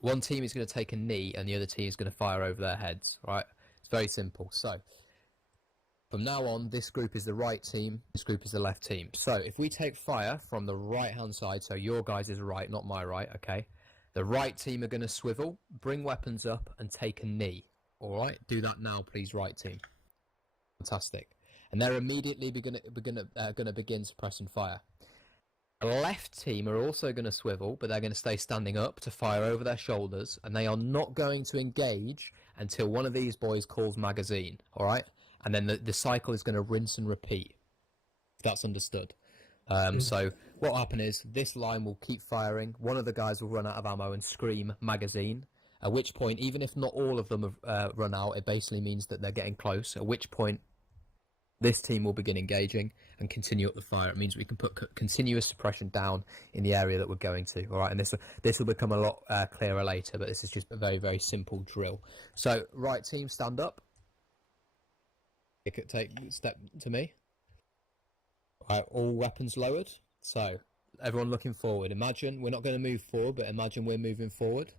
one team is going to take a knee and the other team is going to fire over their heads, right? It's very simple. So, from now on, this group is the right team, this group is the left team. So, if we take fire from the right-hand side, so your guys is right, not my right, okay? The right team are going to swivel, bring weapons up, and take a knee. Alright? Do that now, please, right team. Fantastic. And they're immediately going to begin suppressing fire. The left team are also going to swivel, but they're going to stay standing up to fire over their shoulders, and they are not going to engage until one of these boys calls magazine, alright? And then the cycle is going to rinse and repeat. If that's understood. So what will happen is this line will keep firing. One of the guys will run out of ammo and scream magazine. At which point, even if not all of them have run out, it basically means that they're getting close. At which point, this team will begin engaging and continue up the fire. It means we can put continuous suppression down in the area that we're going to. All right, and this will become a lot clearer later, but this is just a very, very simple drill. So, right team, stand up. Take a step to me. All right, all weapons lowered. So, everyone looking forward. Imagine, we're not going to move forward, but imagine we're moving forward.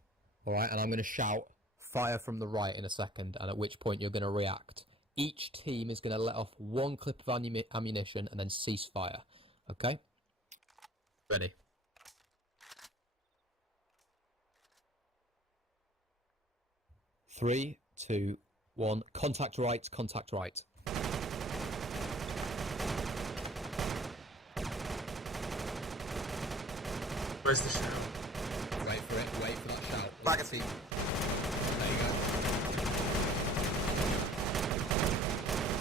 All right, and I'm going to shout, fire from the right in a second, and at which point you're going to react. Each team is going to let off one clip of ammunition and then cease fire. Okay? Ready. Three, two, one. Contact right, contact right. Where's the shout? Wait for it, wait for that shout. Magazine. There you go.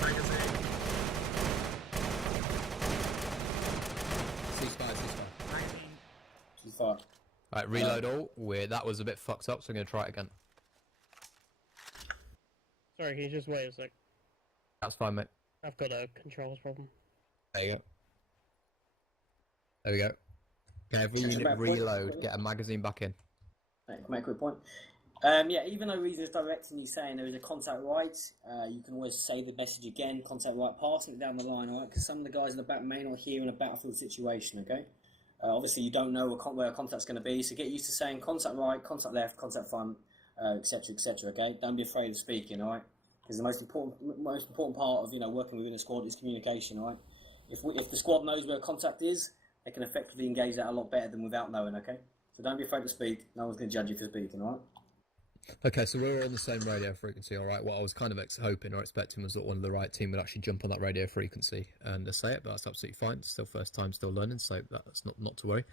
Magazine. Ceasefire. Magazine. Ceasefire. Alright, reload all. That was a bit fucked up, so I'm going to try it again. Sorry, can you just wait a sec? That's fine, mate. I've got a controls problem. There you go. There we go. Okay, every unit reload, get a magazine back in. Make a quick point. Yeah, even though Reason is directing you saying there is a contact right, you can always say the message again, contact right, passing it down the line, alright? Because some of the guys in the back may not hear in a battlefield situation, okay? Obviously, you don't know where a contact's going to be, so get used to saying contact right, contact left, contact front, etc., etc., okay? Don't be afraid of speaking, alright? Because the most important part of working within a squad is communication, alright? If the squad knows where a contact is, they can effectively engage that a lot better than without knowing, okay? So don't be afraid to speak. No one's going to judge you for speaking, alright? Okay, so we're on the same radio frequency, all right? What I was kind of hoping or expecting was that one of the right team would actually jump on that radio frequency and say it, but that's absolutely fine. It's still first time, still learning, so that's not to worry.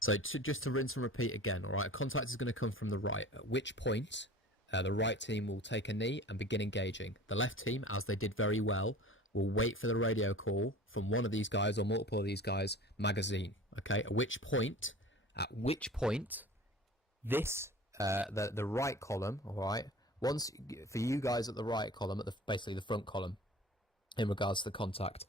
So just to rinse and repeat again, all right? A contact is going to come from the right, at which point the right team will take a knee and begin engaging. The left team, as they did very well, will wait for the radio call from one of these guys or multiple of these guys, magazine, okay? At which point, this... the right column, all right. Once for you guys at the right column, at basically the front column, in regards to the contact,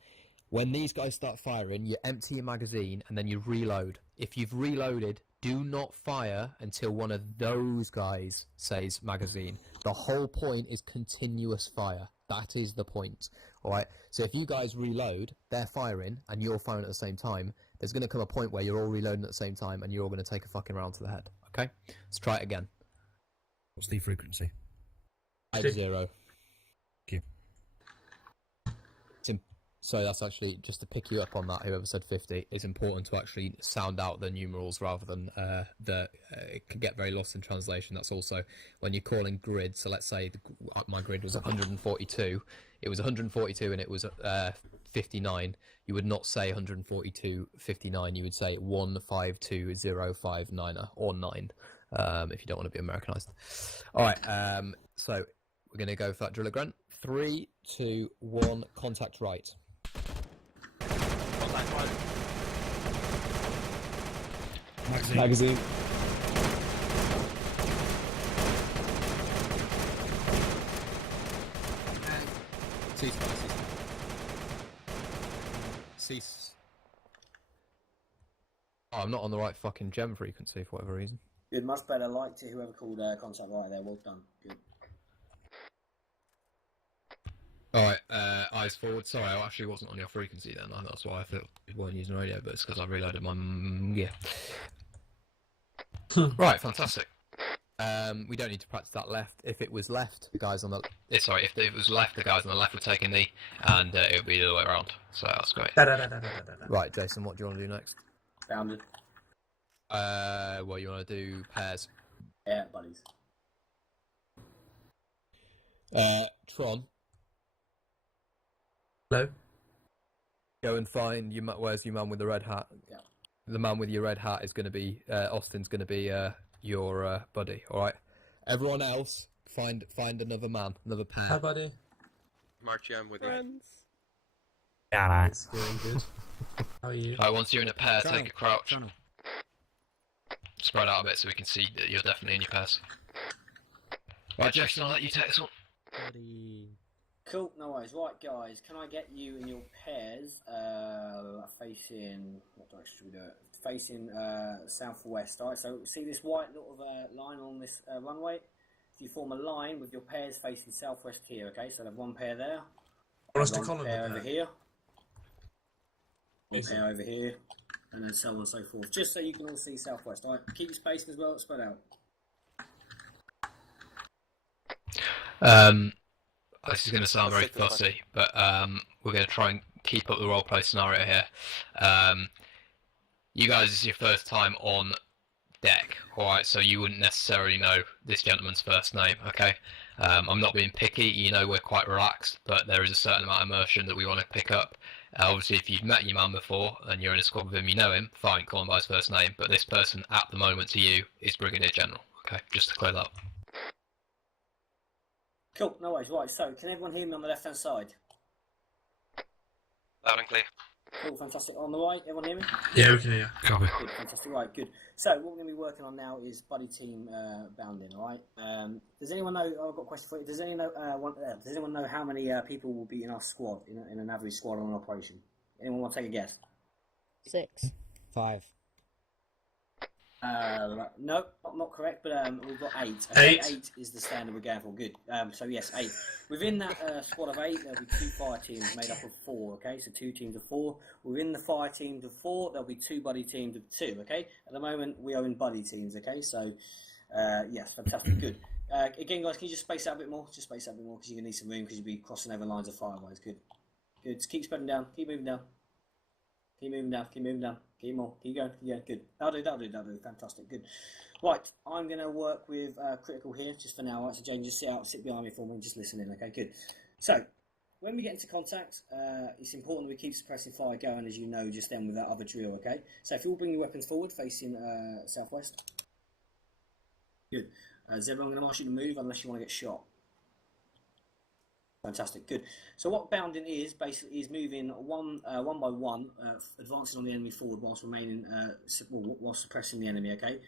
when these guys start firing, you empty your magazine and then you reload. If you've reloaded, do not fire until one of those guys says magazine. The whole point is continuous fire. That is the point, all right. So if you guys reload, they're firing and you're firing at the same time. There's going to come a point where you're all reloading at the same time and you're all going to take a fucking round to the head. Okay, let's try it again. What's the frequency? 5-0. Thank you. So that's actually, just to pick you up on that, whoever said 50, it's important to actually sound out the numerals rather than it can get very lost in translation. That's also when you're calling grid. So let's say my grid was 142. It was 142 and it was 59. You would not say 142.59. You would say 152.059 or 9 if you don't want to be Americanized. All right. So we're going to go for that drill again. 3, 2, 1. Contact right. Contact right. Magazine. Cease. Oh, I'm not on the right fucking gem frequency for whatever reason. Good, much better. Like to whoever called contact right there. Well done. Good. Alright, eyes forward. Sorry, I actually wasn't on your frequency then. That's why I thought you weren't using radio, but it's because I reloaded my gear. Right, fantastic. We don't need to practice that left. If it was left, the guys on the... Sorry, if it was left, the guys on the left would take a knee, and it would be the other way around. So that's great. Right, Jason, what do you want to do next? Bounded. Well, you want to do pairs? Yeah, buddies. Tron. Hello? Go and find your... Where's your man with the red hat? Yeah. The man with your red hat is going to be... Austin's going to be your buddy, alright? Everyone else, find another man, another pair. Hi, buddy. Marchie, I'm with Friends. Yeah, It's doing good. How are you? Alright, once you're in a pair, Channel. take a crouch. Channel. Spread out a bit so we can see that you're definitely in your pairs. Right, Jackson, I'll let you take this one. Buddy. Cool, no worries. Right, guys, can I get you in your pairs facing... What direction should we do it? Facing southwest, alright? So see this white little line on this runway? So you form a line with your pairs facing southwest here, okay? So I have one pair there. What's the one column pair with over that? here. One pair over here. And then so on and so forth. Just so you can all see southwest, alright? Keep your spacing as well, spread out. This is going to sound very fussy, but we're going to try and keep up the roleplay scenario here. You guys, this is your first time on deck, alright, so you wouldn't necessarily know this gentleman's first name, okay? I'm not being picky, you know we're quite relaxed, but there is a certain amount of immersion that we want to pick up. Obviously, if you've met your man before and you're in a squad with him, you know him, fine, call him by his first name, but this person at the moment to you is Brigadier General, okay? Just to clear that up. Cool, no worries. Right, so can everyone hear me on the left-hand side? Loud and clear. Cool, fantastic. On the right, everyone hear me? Yeah, we can hear you. Copy. Good, fantastic. Right, good. So what we're going to be working on now is buddy team bounding. All right. Does anyone know? I've got a question for you. Does anyone know? Does anyone know how many people will be in our squad in an average squad on an operation? Anyone want to take a guess? 6. 5. No, not correct, but we've got 8. 8 is the standard we're going for. Good. So yes, 8. Within that squad of 8, there'll be 2 fire teams made up of 4. Okay, so 2 teams of 4. Within the fire teams of 4, there'll be 2 buddy teams of 2. Okay. At the moment, we are in buddy teams. Okay, so yes, fantastic. Good. Again, guys, can you just space out a bit more? Just space out a bit more because you're gonna need some room because you'll be crossing over lines of fire. Guys, good. Good. Just keep spreading down. Keep moving down. Keep moving down. Keep moving down. Keep more. Keep going. Good. That'll do. Fantastic. Good. Right, I'm going to work with critical here just for now. Right, so Jane, just sit behind me for me and just listen in. Okay, good. So, when we get into contact, it's important that we keep suppressing fire going, as you know, just then with that other drill. Okay. So, if you all bring your weapons forward, facing southwest. Good. Is everyone going to ask you to move unless you want to get shot? Fantastic, good. So what bounding is basically is moving one by one, advancing on the enemy forward whilst remaining while suppressing the enemy. Okay,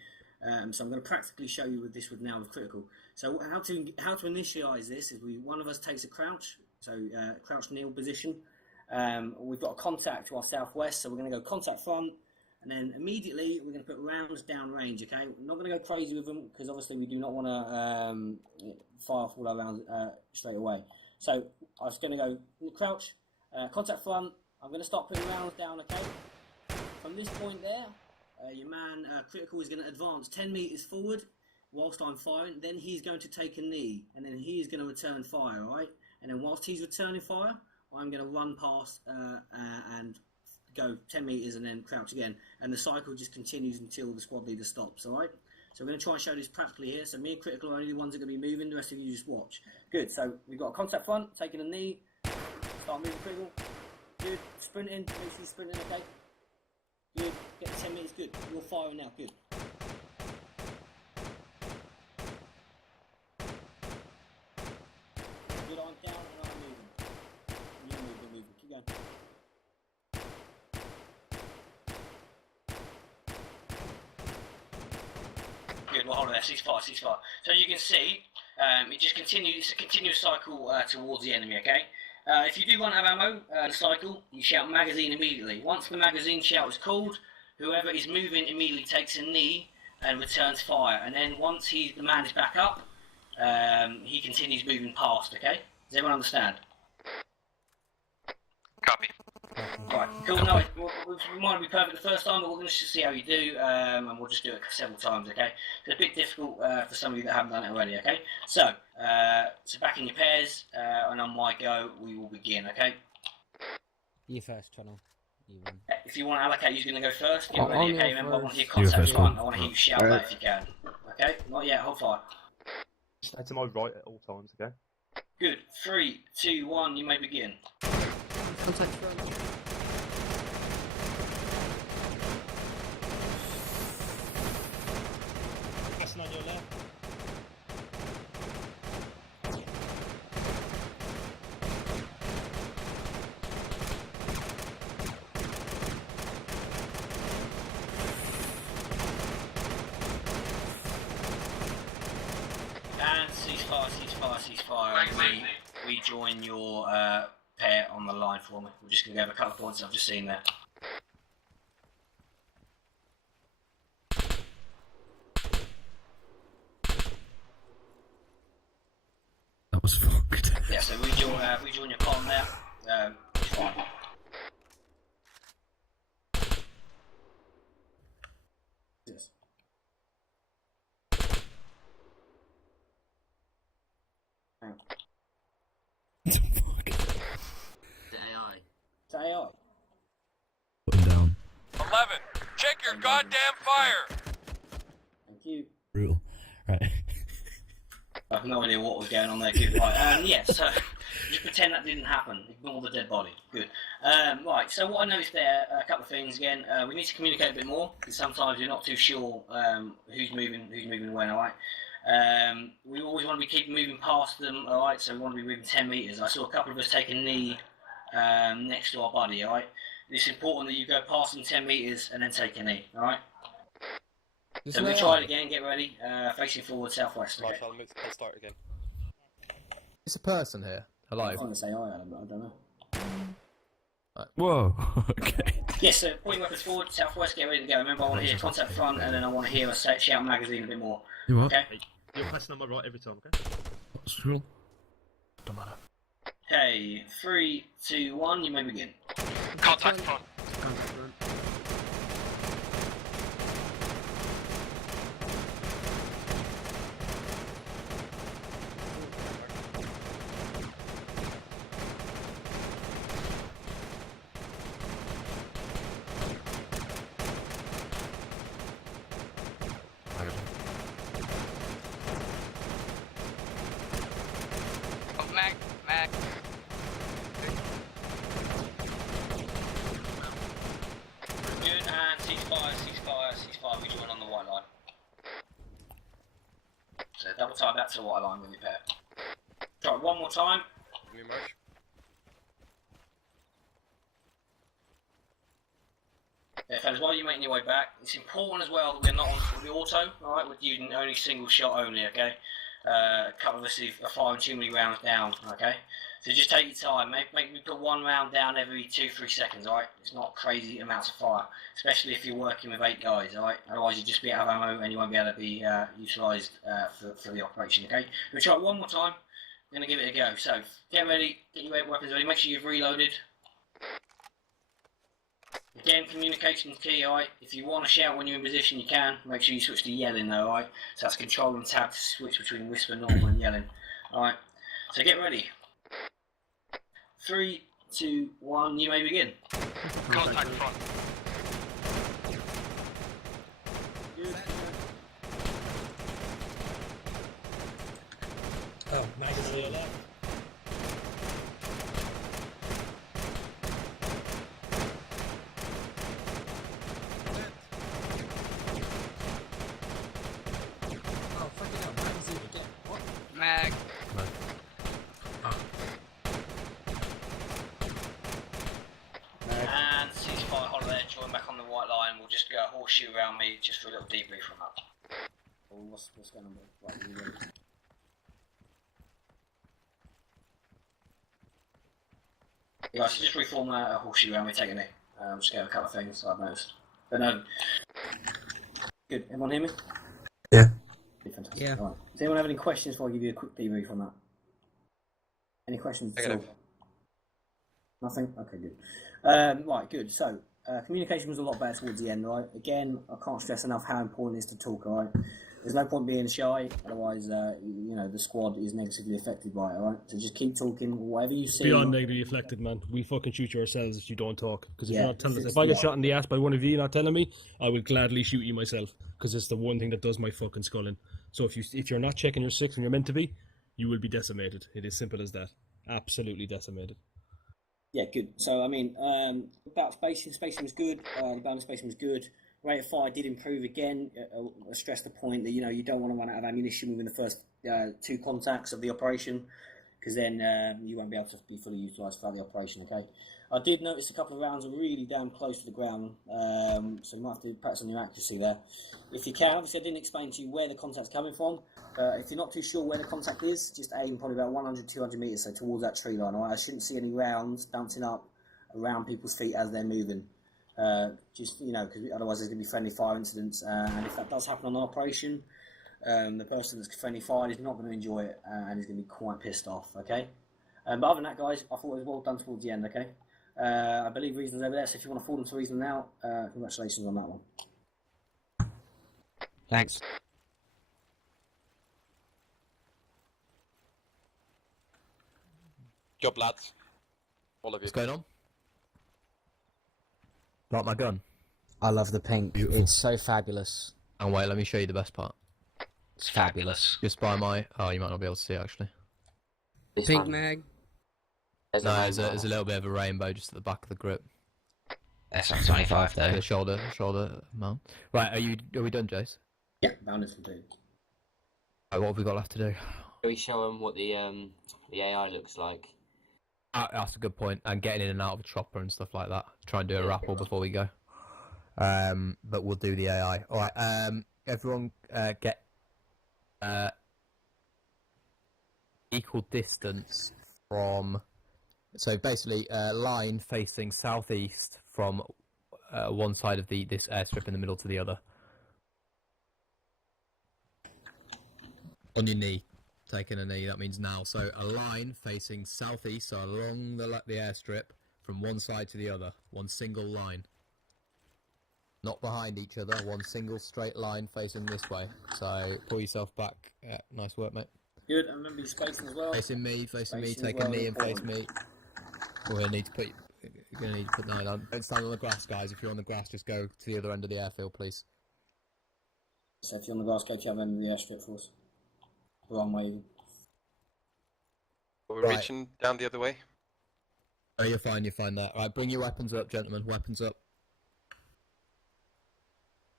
so I'm going to practically show you with this now with critical. So how to initialize this is one of us takes a crouch, so crouch kneel position. We've got a contact to our southwest, so we're going to go contact front, and then immediately we're going to put rounds down range. Okay, we're not going to go crazy with them because obviously we do not want to fire off all our rounds straight away. So I was going to go crouch, contact front. I'm going to start putting rounds down, okay? From this point there, your man critical is going to advance 10 metres forward whilst I'm firing. Then he's going to take a knee, and then he is going to return fire, all right? And then whilst he's returning fire, I'm going to run past and go 10 metres and then crouch again. And the cycle just continues until the squad leader stops, all right? So we're going to try and show this practically here. So me and critical are only the ones that are going to be moving. The rest of you just watch. Good. So we've got a contact front, taking a knee. Start moving critical. Good. Sprinting. Make sure you're sprinting, okay? Good. Get to 10 metres. Good. You're firing now. Good. Good. I'm down and I'm moving. You're moving. Keep going. Good, well hold on there, ceasefire. So you can see, it just continues, it's a continuous cycle towards the enemy, okay? If you do run out of ammo, the cycle, you shout magazine immediately. Once the magazine shout is called, whoever is moving immediately takes a knee and returns fire. And then once the man is back up, he continues moving past, okay? Does everyone understand? Copy. Right, cool. No, it might be perfect the first time, but we're going to just see how you do, and we'll just do it several times, okay? It's a bit difficult for some of you that haven't done it already, okay? So back in your pairs, and on my go, we will begin, okay? You first, Channel. You win. If you want to allocate who's going to go first, get ready, okay? Remember, I want to hear contact front. I want to hear you shout that if you can. Okay? Not yet, hold fire. Stay to my right at all times, okay? Good. 3, 2, 1, you may begin. Contact front. Pressing on your left. And ceasefire. We join your pair on the line for me. We're just going to go over a couple of points I've just seen there. That was fucked. Yeah, so we join your column there. It's fine. Yes. Hang on. Fuck. The AI. It's AI. Put him down. 11, check your goddamn fire! Thank you. Brutal. Right. I have no idea what was going on there. Good. Right. Yeah. So just pretend that didn't happen. Ignore the dead body. Good. Right. So what I noticed there, a couple of things again. We need to communicate a bit more because sometimes you're not too sure who's moving when. All right. We always want to keep moving past them. All right. So we want to be moving 10 meters. I saw a couple of us take a knee next to our buddy. All right. It's important that you go past them 10 meters and then take a knee. All right. So we'll try it again, get ready, facing forward, southwest, okay? Marshall, let's start again. It's a person here. Hello. I'm trying to say I don't know. Right. Whoa. Okay. Yes, so point your weapons forward, southwest, get ready to go. Remember, I want to hear contact front, and then I want to hear us shout magazine a bit more. You what? Okay? You're pressing on my right every time, okay? What's the rule? Don't matter. Okay, 3, 2, 1, you may begin. Contact front. Contact front. to the white line with your pair. Try it one more time. We march. Yeah, fellas, while you're making your way back, it's important as well that we're not on the auto, alright? We're using only single shot only, okay? A couple of us are firing too many rounds down, okay? So just take your time, make me put one round down every 2-3 seconds, alright? It's not crazy amounts of fire, especially if you're working with 8 guys, alright? Otherwise you'll just be out of ammo and you won't be able to be utilised for the operation, okay? We'll try it one more time, I'm going to give it a go. So, get ready, get your weapons ready, make sure you've reloaded. Again, communication's key, alright? If you want to shout when you're in position, you can. Make sure you switch to yelling though, alright? So that's control and tab to switch between whisper, normal and yelling. Alright, so get ready. 3, 2, 1, you may begin. Contact front. Oh, magazine. Mag. And ceasefire holiday, join back on the white line. We'll just go horseshoe around me just for a little debrief from that. What's going on? Right, you ready? Yeah, so just reform a horseshoe around me, take a knee. Just go a couple of things I've noticed. But no. Good. Everyone hear me? Yeah. Fantastic. Yeah. Right. Does anyone have any questions before I give you a quick debrief on that? Any questions? Negative. Nothing? Okay, good. Right, good. So, communication was a lot better towards the end, right? Again, I can't stress enough how important it is to talk, alright? There's no point being shy, otherwise, you know, the squad is negatively affected by it, alright? So just keep talking, whatever you see. Beyond negatively affected, man. We fucking shoot you ourselves if you don't talk. Because if Yeah, you're not telling us, it's- if I get shot in the ass by one of you not telling me, I will gladly shoot you myself. Because it's the one thing that does my fucking skull in. So if you're not checking your 6 when you're meant to be, you will be decimated. It is simple as that. Absolutely decimated. Yeah, good. So, I mean, about spacing was good. The balance spacing was good. Rate of fire did improve again. I stress the point that, you know, you don't want to run out of ammunition within the first 2 contacts of the operation, because then you won't be able to be fully utilised throughout the operation, okay? I did notice a couple of rounds are really damn close to the ground, so you might have to practice on your accuracy there. If you can, obviously I didn't explain to you where the contact's coming from. If you're not too sure where the contact is, just aim probably about 100-200 metres, so towards that tree line, alright? I shouldn't see any rounds bouncing up around people's feet as they're moving. Just, you know, because otherwise there's going to be friendly fire incidents, and if that does happen on an operation, the person that's friendly fired is not going to enjoy it, and is going to be quite pissed off, okay? But other than that, guys, I thought it was well done towards the end, okay? I believe Reason's over there, so if you want to fall into Reason now, congratulations on that one. Thanks. Job, lads. All of you. What's going on? Like my gun. I love the pink. Beautiful. It's so fabulous. And wait, let me show you the best part. It's fabulous. Just by my... Oh, you might not be able to see it, actually. Pink mag. No, there's a little bit of a rainbow just at the back of the grip. That's not 25 though. The shoulder mount. Right, are we done, Jace? Yeah, boundless will do. Right, what have we got left to do? Can we show them what the AI looks like? That's a good point. And getting in and out of a chopper and stuff like that. Try and do a rappel before we go. But we'll do the AI. Alright, everyone get equal distance from... So basically, line facing southeast from one side of this airstrip in the middle to the other. On your knee. Taking a knee, that means now. So a line facing southeast, so along the airstrip, from one side to the other. One single line. Not behind each other, one single straight line facing this way. So pull yourself back. Yeah, nice work, mate. Good, and remember your spacing as well. Facing me, Spacing take as a well, knee and face important. me. We're gonna need to put nine on. Don't stand on the grass, guys. If you're on the grass, just go to the other end of the airfield, please. So if you're on the grass, go to the other end of the airstrip for us. We're on waving. We're Right. reaching down the other way. Oh, you're fine that. Right, bring your weapons up, gentlemen. Weapons up.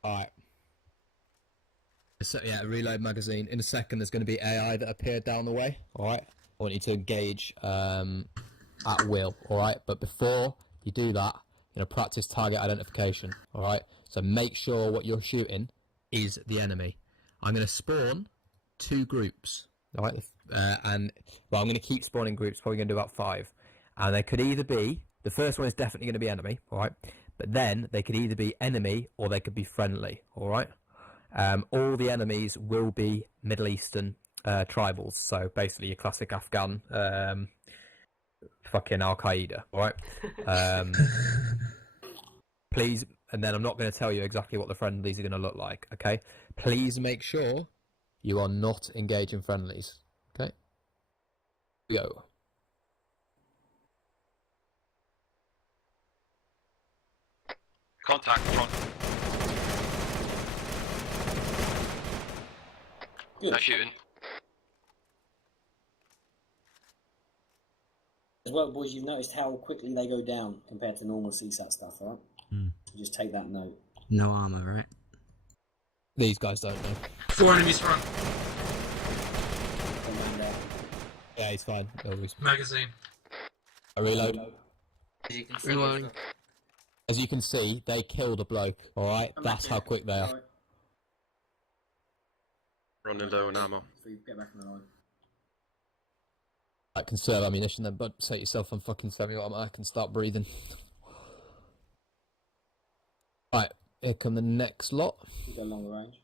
Alright. So, yeah, reload magazine. In a second, there's going to be AI that appear down the way. All right. I want you to engage at will. All right. But before you do that, practice target identification. All right. So make sure what you're shooting is the enemy. I'm going to spawn 2 groups. All right. I'm going to keep spawning groups. Probably going to do about 5. And they could either be, the first one is definitely going to be enemy. All right. But then they could either be enemy or they could be friendly. All right. All the enemies will be Middle Eastern tribals, so basically your classic Afghan, fucking Al Qaeda, all right? Please, and then I'm not going to tell you exactly what the friendlies are going to look like, okay? Please make sure you are not engaging friendlies, okay? Go. Contact front. No shooting. As well, boys, you've noticed how quickly they go down compared to normal CSAT stuff, right? Just take that note. No armor, right? These guys don't know. 4 enemies front. Yeah, he's fine. Always. Magazine. I reload. As you can see, Reloading. As you can see, they killed a bloke, alright? That's how quick they are. Running low on ammo. So you get back in the line. Like, conserve ammunition then, but set yourself on fucking semi-automatic and start breathing. Right, here come the next lot. You go longer range.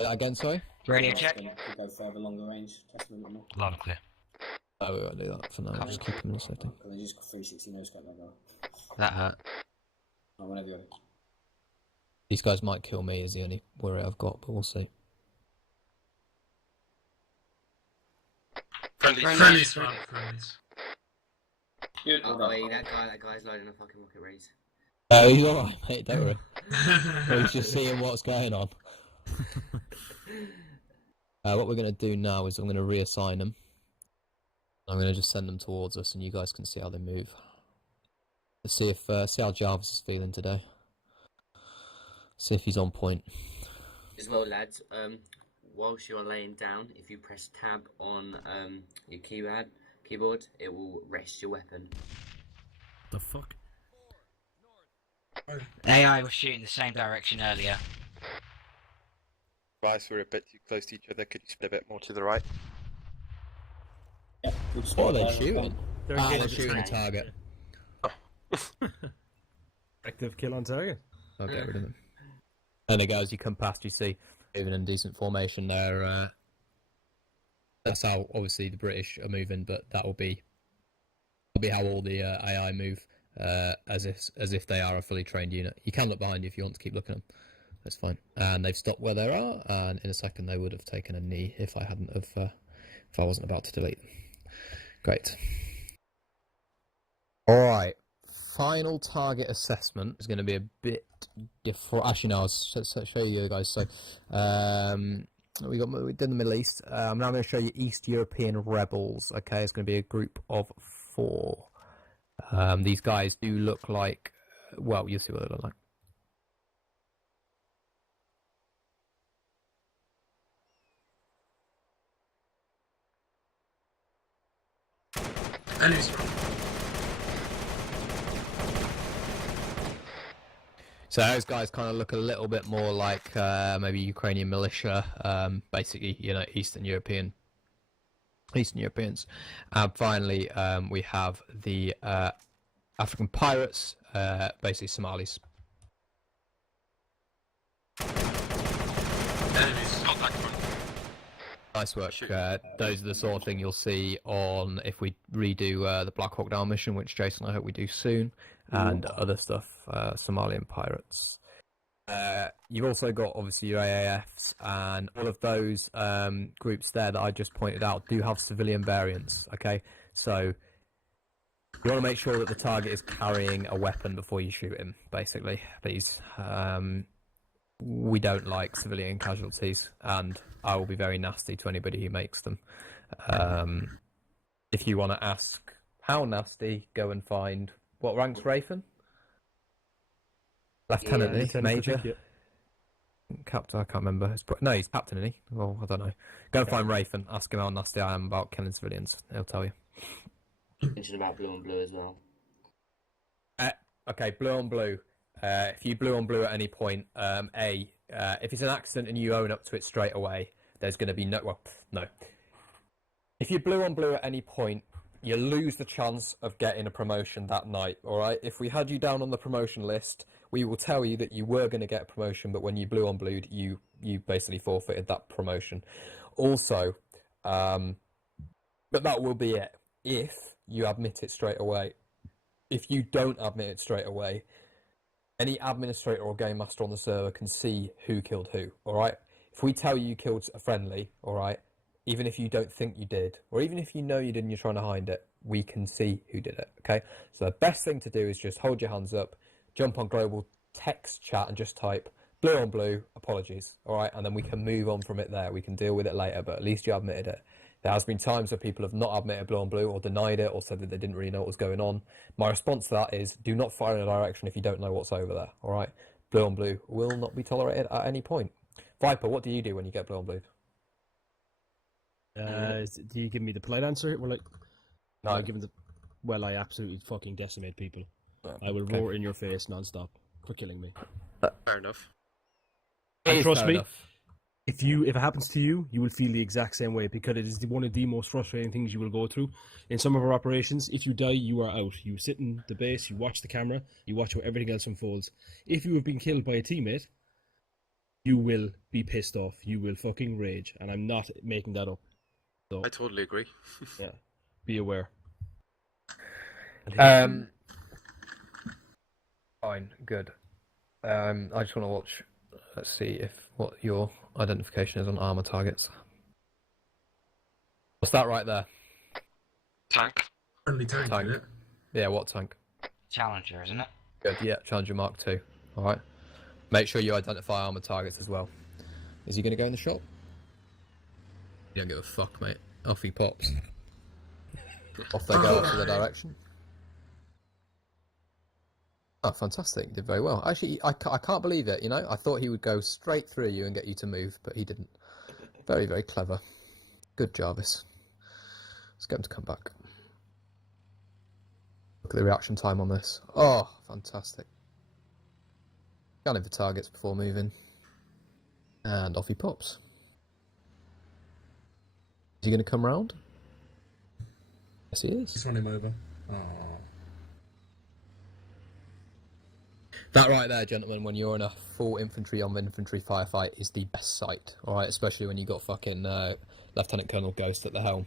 Again, sorry? Radio check. You go further longer range. Test them a bit more. Loud and clear. Oh, we won't do that for now. I'll just keep them in a second. They just got 360 no scope that guy. That hurt. Oh, whenever you're ready. These guys might kill me is the only worry I've got, but we'll see. Friendlies front. Friendlies. Good. Oh, wait, that guy's loading a fucking rocket raise. Oh, he's alright, mate, don't worry. He's just seeing what's going on. What we're going to do now is I'm going to reassign them. I'm going to just send them towards us and you guys can see how they move. Let's see if see how Jarvis is feeling today. See if he's on point. As well, lads, whilst you're laying down, if you press tab on your keyboard, it will rest your weapon. The fuck? AI was shooting the same direction earlier. Guys, we're a bit too close to each other. Could you spin a bit more to the right? Yeah, What are they shooting? They're They're engaged. shooting a target. Active kill on target. I'll get rid of them. And it goes, you come past, you see, moving in decent formation there. That's how, obviously, the British are moving, but that'll be how all the AI move, as if they are a fully trained unit. You can look behind you if you want to keep looking at them. That's fine. And they've stopped where they are, and in a second they would have taken a knee if I hadn't have, if I wasn't about to delete them. Great. Alright. Final target assessment is going to be a bit different. Actually, no, I'll show you guys. So, we did the Middle East. I'm now going to show you East European rebels. Okay, it's going to be a group of 4. These guys do look like, well, you'll see what they look like. Enemies front. So those guys kind of look a little bit more like maybe Ukrainian militia, basically, Eastern Europeans. And finally, we have the African pirates, basically Somalis. Enemies. Contact front. Nice work. Those are the sort of thing you'll see on if we redo the Black Hawk Down mission, which Jason, I hope we do soon, and other stuff, Somalian pirates. You've also got obviously your AAFs, and all of those groups there that I just pointed out do have civilian variants. Okay, so you want to make sure that the target is carrying a weapon before you shoot him. Basically, please. We don't like civilian casualties, and I will be very nasty to anybody who makes them. If you want to ask how nasty, go and find what rank's Rafen? Lieutenant, Major. captain. I can't remember. No, he's captain, isn't he? Well, I don't know. Go and find Rafe and ask him how nasty I am about killing civilians. He'll tell you. Mention about blue on blue as well. Okay, blue on blue. If you blue on blue at any point, if it's an accident and you own up to it straight away, there's going to be no. If you blue on blue at any point, you lose the chance of getting a promotion that night. All right. If we had you down on the promotion list, we will tell you that you were going to get a promotion, but when you blue on blued, you basically forfeited that promotion. Also, but that will be it. If you admit it straight away. If you don't admit it straight away, any administrator or game master on the server can see who killed who, alright? If we tell you killed a friendly, alright, even if you don't think you did, or even if you know you did and you're trying to hide it, we can see who did it, okay? So the best thing to do is just hold your hands up, jump on global text chat and just type blue on blue, apologies, alright? And then we can move on from it there. We can deal with it later, but at least you admitted it. There has been times where people have not admitted blue on blue or denied it or said that they didn't really know what was going on. My response to that is do not fire in a direction if you don't know what's over there, all right? Blue on blue will not be tolerated at any point. Viper, what do you do when you get blue on blue? Do you give me the polite answer? Well, no. I absolutely fucking decimate people. No. I will roar in your face non-stop for killing me. Fair enough. And trust me, enough. if it happens to you, you will feel the exact same way because it is one of the most frustrating things you will go through. In some of our operations, if you die, you are out. You sit in the base, you watch the camera, you watch how everything else unfolds. If you have been killed by a teammate, you will be pissed off. You will fucking rage, and I'm not making that up. So, I totally agree. yeah, be aware. Fine, good. I just want to watch. Let's see what your identification is on armor targets. What's that right there? Tank. Friendly tank, isn't it? Yeah, what tank? Challenger, isn't it? Good, yeah, Challenger Mark II. Alright. Make sure you identify armor targets as well. Is he going to go in the shop? You don't give a fuck, mate. Off he pops. Off they go, off in the direction. Oh, fantastic. You did very well. Actually, I can't believe it, you know? I thought he would go straight through you and get you to move, but he didn't. Very, very clever. Good, Jarvis. Let's get him to come back. Look at the reaction time on this. Oh, fantastic. Scanning for targets before moving. And off he pops. Is he going to come round? Yes, he is. Just run him over. Oh. That right there, gentlemen, when you're in a full infantry on infantry firefight is the best sight, alright? Especially when you got fucking Lieutenant Colonel Ghost at the helm.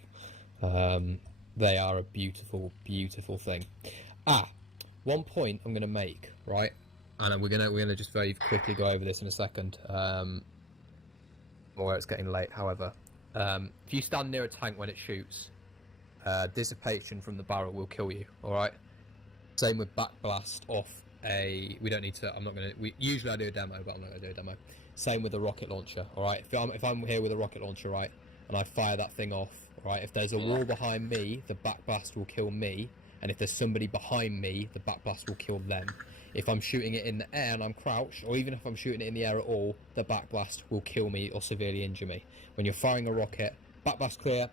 They are a beautiful, beautiful thing. One point I'm going to make, right? And we're gonna just very quickly go over this in a second. Where it's getting late, however. If you stand near a tank when it shoots, dissipation from the barrel will kill you, alright? Same with backblast off we don't need to, usually I do a demo, but I'm not going to do a demo. Same with the rocket launcher, alright? If I'm here with a rocket launcher, right, and I fire that thing off, right, if there's a wall behind me, the backblast will kill me, and if there's somebody behind me, the backblast will kill them. If I'm shooting it in the air and I'm crouched, or even if I'm shooting it in the air at all, the backblast will kill me or severely injure me. When you're firing a rocket, backblast clear,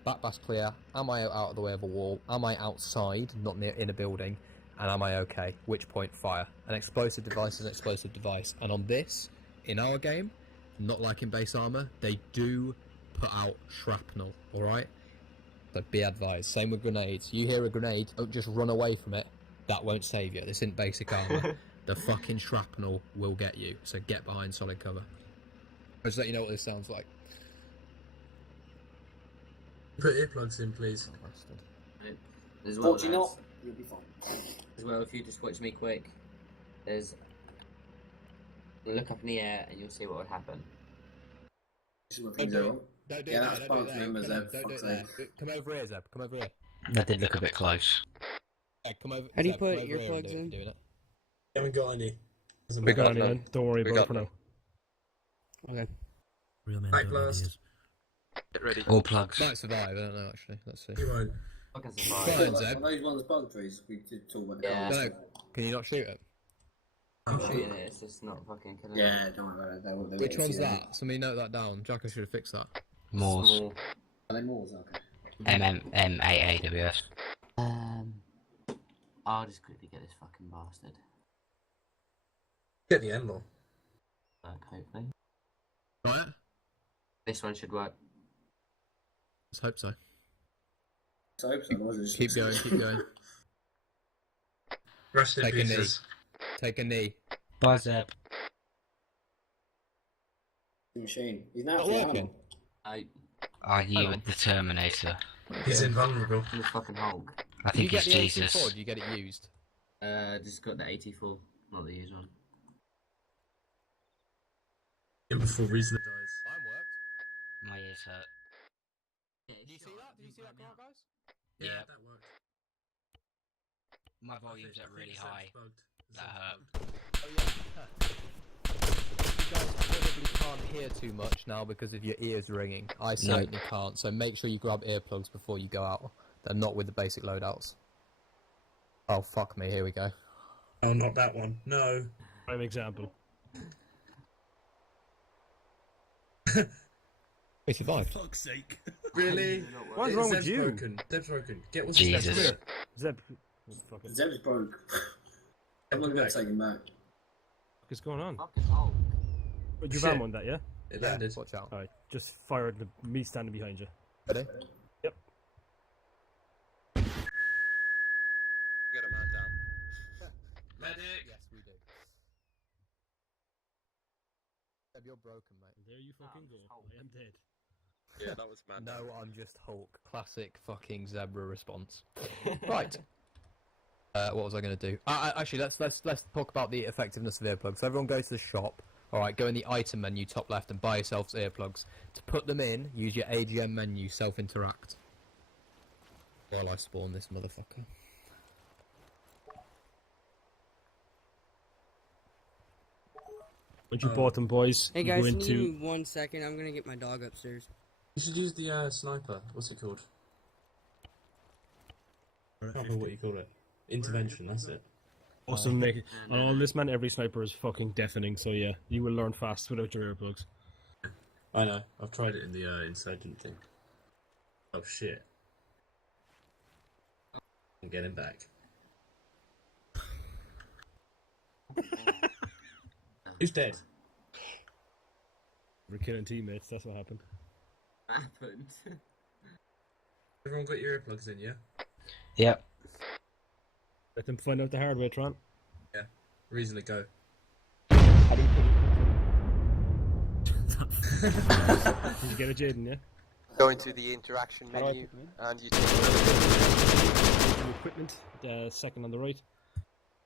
am I out of the way of a wall, am I outside, not near in a building, and am I okay? Which point fire? An explosive device is an explosive device. And on this, in our game, not like in base armor, they do put out shrapnel, alright? But be advised. Same with grenades. You hear a grenade, don't just run away from it. That won't save you. This isn't basic armor. The fucking shrapnel will get you. So get behind solid cover. I'll just let you know what this sounds like. Put earplugs in, please. As well, Fortunately not, you'll be fine. As well, if you just watch me quick, there's look up in the air and you'll see what would happen. Don't do it there, don't do it there. Don't do it there. Come over here, Zeb. Come over here. That did look a bit close. Come over. How do you Zeb, put come your over here and plugs do it, in? doing it. Haven't got any. We got any, man. Don't worry We about it got for now. Okay. Real men Back don't blast. ideas. Get ready. All plugs. Might survive, I don't know actually. Let's see. You won't. I can Go survive. on, Like Zeb. those ones bug trees we did talk about. Yeah. No, can you not shoot it? I'm shooting it, it's just not fucking killing Yeah, it. don't worry about it. Which one's that? Somebody note that down. Jack, I should have fixed that. Moors. Small. Are they Moors? Okay. MMMAAWS. I'll just quickly get this fucking bastard. Get the Enlaw. Hopefully. Right? This one should work. Let's hope so. So I hope so. Otherwise it's Keep going, keep going. Rest in Take a knee. pieces. Take a knee. Bye, Zeb. machine. He's now Not actually working. I. Are you the Terminator? He's invulnerable. I'm the fucking Hulk. I think you get he's the Jesus. 84, do you get it used? Just got the 84, not the used one. In before Reason dies. Mine worked. My ears hurt. Did you see that? Did you see that car, guys? Yeah. That worked. My volumes are really high. That hurt. Oh yeah. You guys probably can't hear too much now because of your ears ringing. I certainly can't, so make sure you grab earplugs before you go out. They're not with the basic loadouts. Oh fuck me, here we go. Oh, not that one. No. Prime example. We survived. For fuck's sake. Really? What's wrong with Zeb's you? broken. Zeb's broken. Get what's Jesus. his Zeb. Fuck it. Zeb's broke. I'm not gonna take him back. What's going on? Fucking Hulk. But you Shit. ram on that, yeah? It landed. Watch out. Alright, just fire at me standing behind you. Ready? Yep. Get a man down. Medic! Yes, we do. Zeb, you're broken, mate. There you fucking go. I am dead. Yeah, that was man down. No, I'm just Hulk. Classic fucking zebra response. Right. What was I going to do? Actually, let's talk about the effectiveness of earplugs. So everyone go to the shop. All right, go in the item menu, top left, and buy yourselves earplugs. To put them in, use your AGM menu, self-interact. While I spawn this motherfucker. Once you bought them, boys, Hey you guys, go can you into... give me 1 second? I'm gonna get my dog upstairs. You should use the sniper. What's it called? I can't remember what you call it. Intervention, that's it. Awesome, Nick. On all this, man, every sniper is fucking deafening, so yeah, you will learn fast without your earplugs. I know. I've tried it in the insurgent thing. Oh shit. I'm getting back. Who's dead? We're killing teammates, that's what happened. Happened. Everyone got your earplugs in, yeah? Yep. Let them find out the hard way, Tron. Yeah. Reasonably go. Did you get it, Jaden, yeah? Go into the interaction How do I menu pick them and you take The equipment, the second on the right.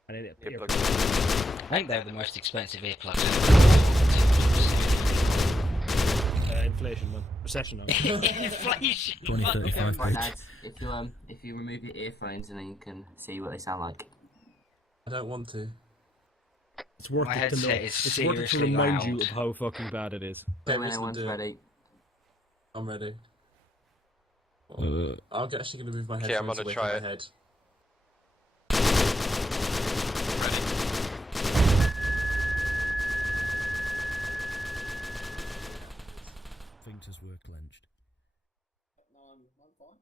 And then earplugs. I think they're the most expensive earplugs. inflation, man. Recession now. Inflation. 2035 Right, page. lads, if you remove your earphones and then you can see what they sound like. I don't want to. It's worth My it to know. headset is It's worth it to seriously remind loud. you of how fucking bad it is. So Okay, when Reason, everyone's do it. ready. I'm ready. Uh, I'm actually going to move my Okay, I'm headphones gonna away try from it. my head. Sphincters were clenched. No, I'm fine.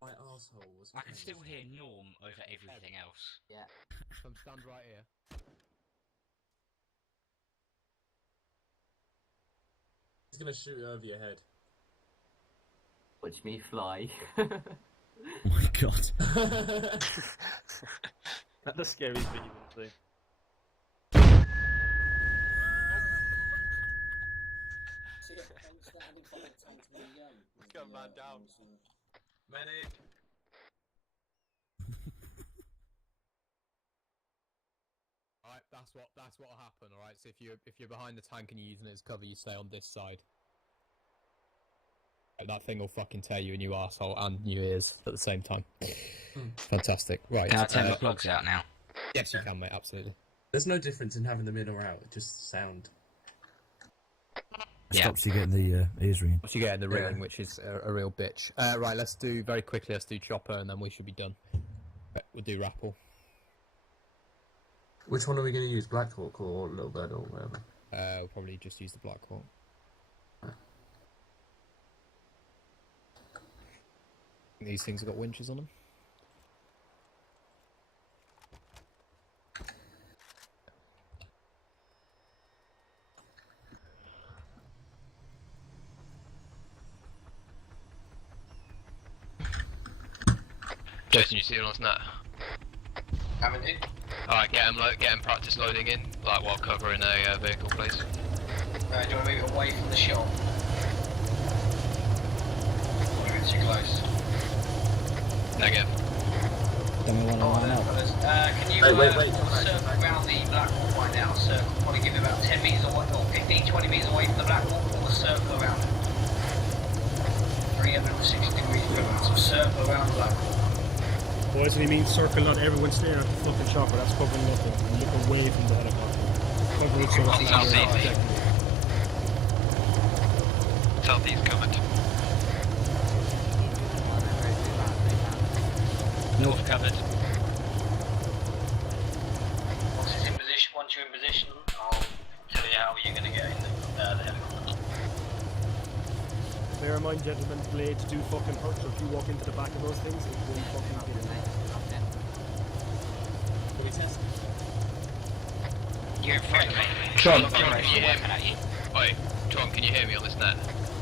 My arsehole was I can clenched. still hear Norm over everything else. Yeah. So stand right here. He's going to shoot over your head. Watch me fly. Oh my god. That's the scariest thing you've ever seen. See, thanks for having fun at tanks being young. Got a man down. Medic! Alright, that's what'll happen, alright? So if you're behind the tank and you're using it as cover, you stay on this side. That thing will fucking tear you a new arsehole and new ears at the same time. Fantastic. Right. Can I turn the plugs out now? Yes, you can, mate, absolutely. There's no difference in having them in or out, just sound. Yeah. Stops you getting the ears ringing. Once you get in the Yeah. ringing, which is a real bitch. Right, let's do chopper and then we should be done. Right, we'll do rappel. Which one are we going to use? Black Hawk or Little Bird or whatever? We'll probably just use the Black Hawk. These things have got winches on them. Jason, you see it on net? Haven't you? Alright, get him practice loading in, like while covering a vehicle, please. Do you want to move it away from the shop? Or are you too close? Negative. Then we want to line up. Can you circle around the black wall right now? Circle, probably give it about 10 metres away, or 15, 20 metres away from the black wall, or the circle around it. 360 degrees, so circle around the black wall. What does he mean circle? Not everyone staring at the fucking chopper. That's covering nothing. And look away from the helicopter. Cover it so it's not protecting you. Southeast covered. North covered. Once you're in position, I'll tell you how you're going to get in the helicopter. Bear in mind, gentlemen, blades do fucking hurt, so if you walk into the back of those things, it will fucking kill you. Can we test? You're fine, mate. Tron, can you hear me? Oi, Tron, can you hear me on this net?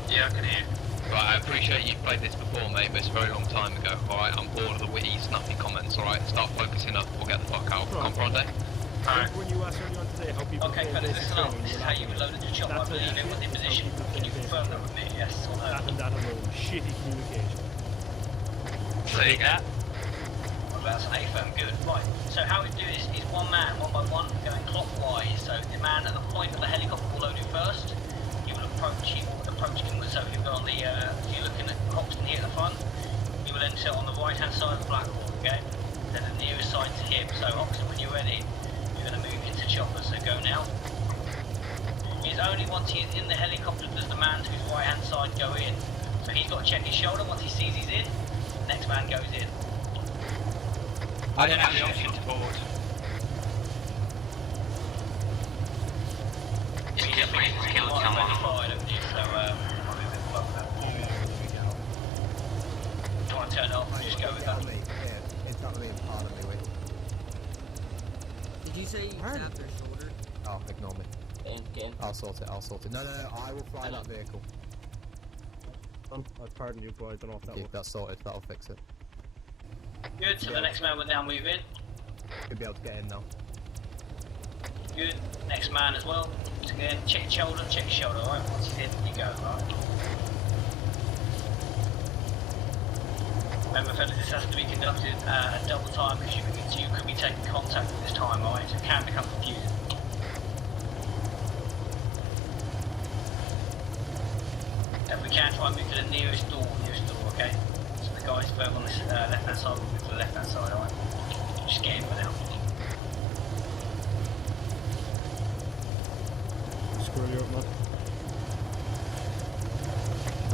Yeah, I can hear you. Right, I appreciate you've played this before, mate, but it's a very long time ago. Alright, I'm bored of the witty, snappy comments, alright? Start focusing up or get the fuck out. Comprende? Alright. When you asked earlier on today how people Okay, fellas, listen up. This is how you loaded the chopper. I believe it was in position. Can you confirm that with me? Yes or no? That alone. Shitty communication. Say that. Well, that's an A-firm. Good. Right. So how we do this is one man, one by one, going clockwise. So the man at the point of the helicopter will load it first. He will approach him. So if you've got on the, if you're looking at Hoxton here at the front, he will enter on the right-hand side of the black hole. Okay. Then the nearest side to him. So Hoxton, when you're ready, you're going to move into chopper. So go now. It's only once he's in the helicopter does the man to his right-hand side go in. So he's got to check his shoulder. Once he sees he's in, the next man goes in. I don't have the option to board. Just get ready to kill someone. So, do you want to turn it off and just go with that? It's not really part of me. Did you say you tapped their shoulder? Oh, ignore me. Get in. I'll sort it. No, I will fly that vehicle. I pardon you, boy. I don't know if that works. That's sorted, that'll fix it. Good, so the next man will now move in. Should be able to get in now. Good, next man as well. So again, check your shoulder, alright? Once he's in, you go, alright? Remember, fellas, this has to be conducted at double time because you could be taking contact at this time, alright? So it can become confusing. And we can try and move to the nearest door, okay? So the guys who are on this left-hand side will move to the left-hand side, alright? Just get in for now. Screw you up, man.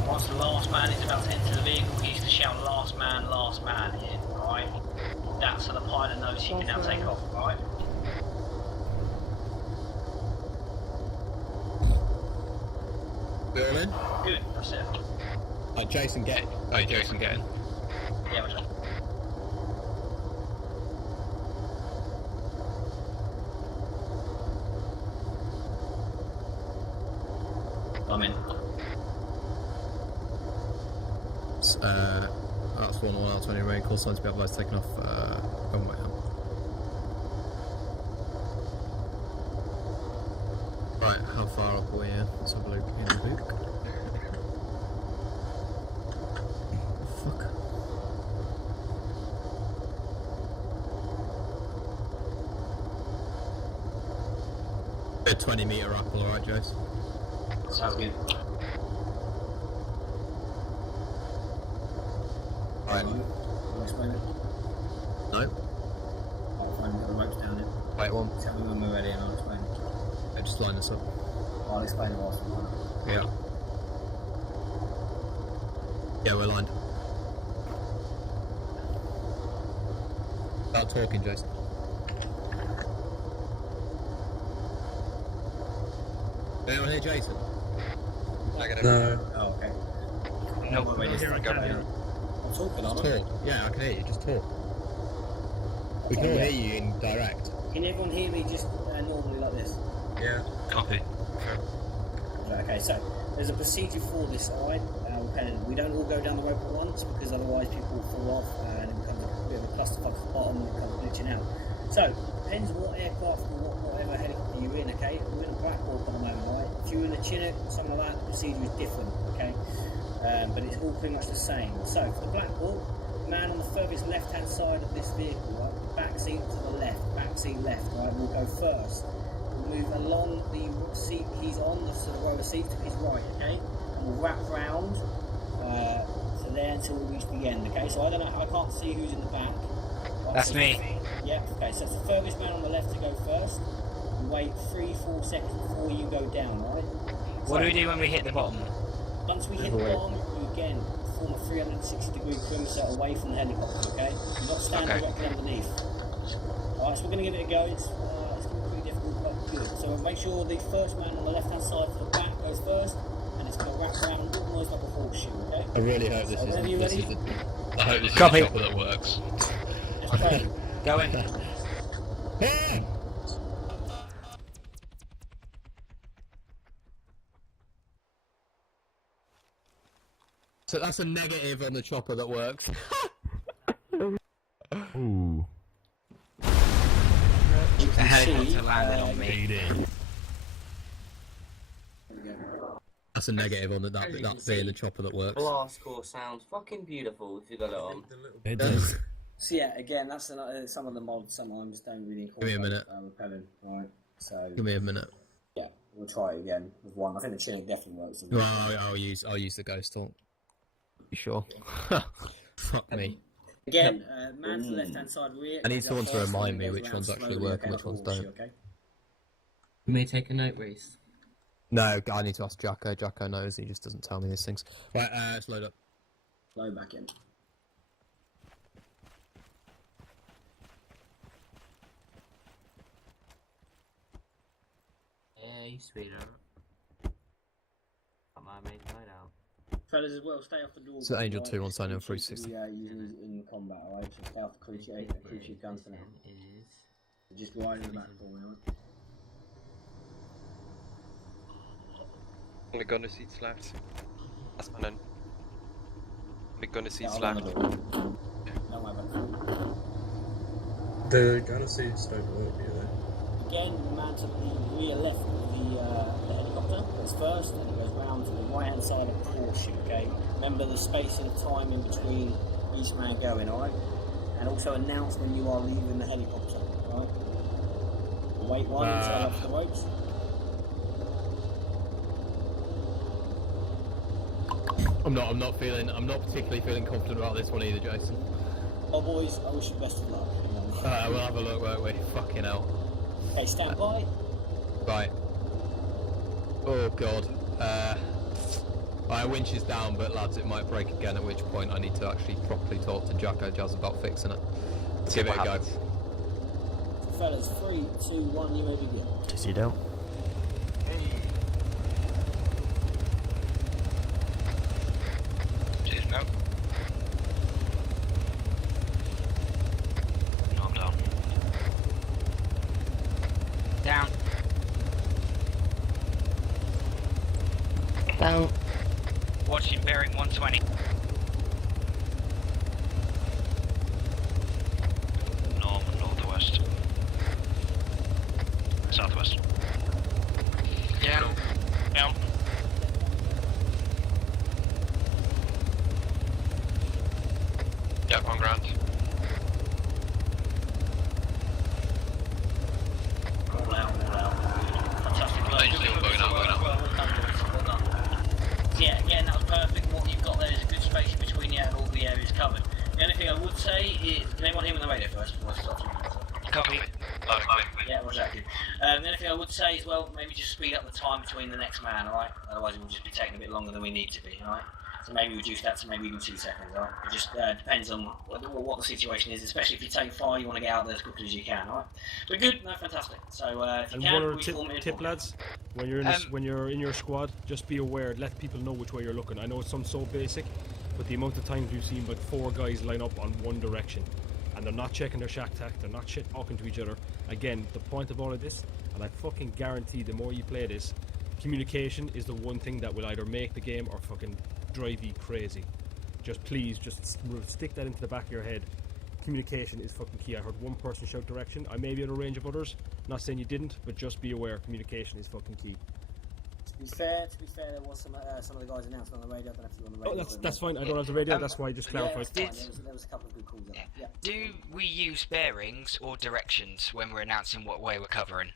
Once the last man is about to enter the vehicle, he needs to shout last man in, alright? That's so the pilot knows he can now take off, alright? We all in? Good, that's it. Right, Jason, get in. Hey, Jason, get in. Yeah, we're done. I'm in. That's 1 on out 20 rain call signs to be otherwise taken off. Oh my hand. Right, how far up are we here? Let's have a look in the book. Fuck. A 20-meter up, alright, Jace? Sounds good. Right. I'll explain it. No? I'll find the ropes down here. Wait, one. Tell me when we're ready and I'll explain it. Yeah, just line this up. I'll explain it whilst I'm on it. Yeah. Yeah, we're lined. Start talking, Jason. Anyone hear Jason? Negative. No. Oh, okay. No, Wait, wait, here I go can. down. I'm talking, Just aren't I? talk. Yeah, I can hear you. Just talk. We can all hear you in direct. Can everyone hear me just normally like this? Yeah. Copy. Right, okay, so there's a procedure for this, alright? We don't all go down the rope at once because otherwise people will fall off and it becomes a bit of a clusterfuck at the bottom and it becomes glitching out. So, depends what aircraft or whatever helicopter you're in, okay? We're in a Black Hawk at the moment, right? If you're in a Chinook, something like that, the procedure is different, okay? But it's all pretty much the same. So, for the Black Hawk, man on the furthest left-hand side of this vehicle, right? Back seat to the left, back seat left, right? We'll go first. We'll move along the seat he's on, the sort of row of seats to his right, okay? And we'll wrap round to there until we reach the end, okay? So I don't know, I can't see who's in the back. That's me. Yeah, okay, so it's the furthest man on the left to go first. You wait 3-4 seconds before you go down, alright? What do we do when we hit the bottom? Once we hit the bottom, we again form a 360-degree perimeter away from the helicopter, okay? You're not standing directly underneath. Alright, so we're going to give it a go. It's going to be pretty difficult, but good. So make sure the first man on the left-hand side to the back goes first, and it's going to wrap around almost like a horseshoe, okay? I really hope this So whenever you're ready, I hope this Copy. is a chopper that works. just play. Go in. So that's a negative on the chopper that works. Ooh. The helicopter landed on me. That's a negative on that being the chopper that works. Blast score sounds fucking beautiful if you got it on. It does. So yeah, again, that's some of the mods sometimes don't really incorporate Give me a minute. repelling, right? So Give me a minute. yeah, we'll try it again with one. I think the Chinook definitely works. Well, I'll use the ghost talk. You sure? Fuck me. Again, man to the left hand side rear. I need someone to first, remind and me goes which round ones actually slowly, work okay, and which like a ones horseshoe, don't. Okay? You may take a note, Reese. No, I need to ask Jacko. Jacko knows. He just doesn't tell me these things. Right, let's load up. Load back in. Hey, sweetheart. Come on, mate, load out. Fellas, as well, stay off the door. So Angel right? 2 on sign in It's 360. usually in combat, alright? So stay off the cruciate guns for now. So just right in the back for me, alright? Only gunner seats left. That's my none. Only gunner seats Yeah, I'll left. run the door. Don't worry about it. The gunner seats don't work, do they? Again, man to the rear left of the helicopter goes first, and it goes round to the right hand side of the horseshoe, okay? Remember the spacing of time in between each man going, alright? And also announce when you are leaving the helicopter, alright? Wait one until off the ropes. I'm not particularly feeling confident about this one either, Jason. Oh boys, I wish you best of luck. We'll have a look, won't we? Fucking hell. Okay, stand by. Right. Oh god. Right, winch is down, but lads, it might break again. At which point, I need to actually properly talk to Jacko Jazz about fixing it. Let's give it a go. Fellas, 3, 2, 1, you may begin. Just you don't. Cheers, no. No, I'm down. Down. Down. Watching bearing 120. North and northwest. Southwest. Yeah. Down. Yep, on ground. All out. Fantastic. Well done. Yeah, again, that was perfect. What you've got there is a good space between you and all the areas covered. The only thing I would say is, can anyone hear me on the radio first before I start talking? Copy. Yeah, exactly. The only thing I would say is, well, maybe just speed up the time between the next man, alright? Otherwise it will just be taking a bit longer than we need to be, alright? So maybe reduce that to maybe even 2 seconds. Right? It just depends on what the situation is, especially if you take fire, you want to get out there as quickly as you can. Right? But good, no, fantastic. So if you And can, one other reform it. tip, lads, when you're in when you're in your squad, just be aware. Let people know which way you're looking. I know it sounds so basic, but the amount of times we've seen like 4 guys line up on one direction, and they're not checking their shack tack, they're not shit talking to each other. Again, the point of all of this, and I fucking guarantee the more you play this, communication is the one thing that will either make the game or fucking drive you crazy. Just please, just stick that into the back of your head. Communication is fucking key. I heard one person shout direction. I may be at a range of others. Not saying you didn't, but just be aware. Communication is fucking key. To be fair, there was some of the guys announced on the radio. I don't know if you on the radio. Oh, that's fine. I don't have the radio. That's why I just clarified. There was a couple of good calls on that. Yeah. Do we use bearings or directions when we're announcing what way we're covering?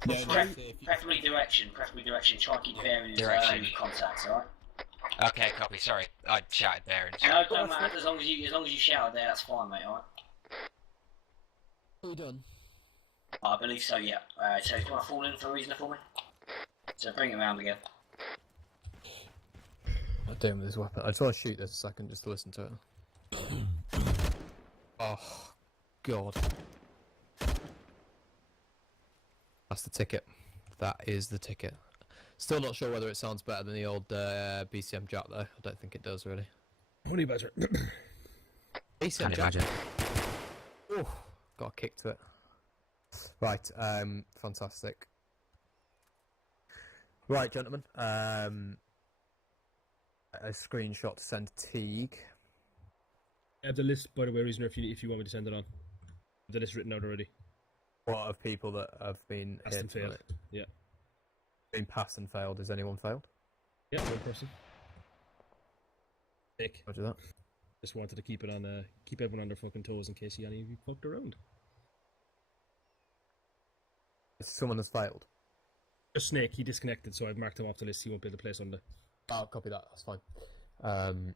Preferably direction. Try and keep bearings contacts. All right. Okay, copy. Sorry, I shouted bearings. No, don't matter. As long as you shout there, that's fine, mate. All right. Are we done? I believe so. Yeah. So do you want to fall in for a reason for me? So bring it around again. I'm doing with this weapon. I just want to shoot this a second just to listen to it. Oh, God. That's the ticket. That is the ticket. Still not sure whether it sounds better than the old BCM Jack though. I don't think it does really. Honey badger. BCM Jack. Oh, got a kick to it. Right, fantastic. Right, gentlemen. A screenshot to send to Teague. I have the list, by the way, Reasoner, if you want me to send it on. The list written out already. What of people that have been passed and failed? Yeah. Been passed and failed. Has anyone failed? Yeah, one person. Nick. Roger that. Just wanted to keep it on, keep everyone on their fucking toes in case any of you fucked around. Someone has failed. Just Snake, he disconnected, so I've marked him off the list. He won't be able to play Sunday. I'll copy that. That's fine. So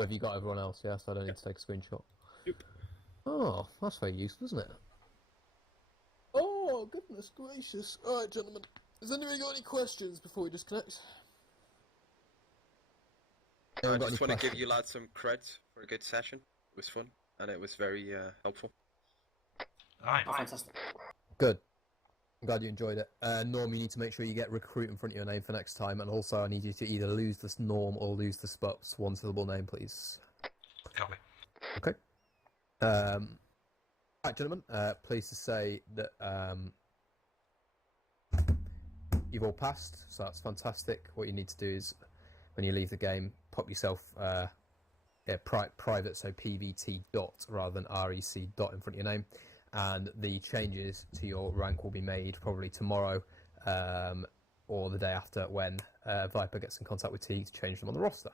have you got everyone else? Yeah, so I don't need to take a screenshot. Yep. Oh, that's very useful, isn't it? Oh, goodness gracious. Alright, gentlemen. Has anyone got any questions before we disconnect? I just want to give you lads some credit for a good session. It was fun, and it was very helpful. Alright. Fantastic. Good. I'm glad you enjoyed it. Norm, you need to make sure you get recruit in front of your name for next time, and also I need you to either lose this Norm or lose the Spups. 1 syllable name, please. Copy. Okay. Right, gentlemen, pleased to say that you've all passed, so that's fantastic. What you need to do is, when you leave the game, pop yourself private, so PVT dot rather than REC dot in front of your name, and the changes to your rank will be made probably tomorrow or the day after when Viper gets in contact with Teague to change them on the roster.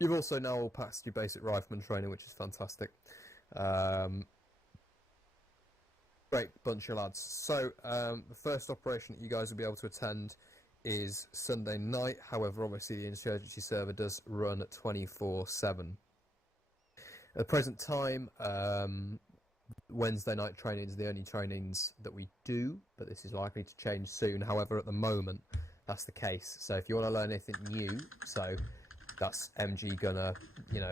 You've also now all passed your basic rifleman training, which is fantastic. Great bunch of lads. So the first operation that you guys will be able to attend is Sunday night. However, obviously the insurgency server does run at 24/7. At the present time, Wednesday night trainings are the only trainings that we do, but this is likely to change soon. However, at the moment, that's the case. So if you want to learn anything new, so that's MG Gunner,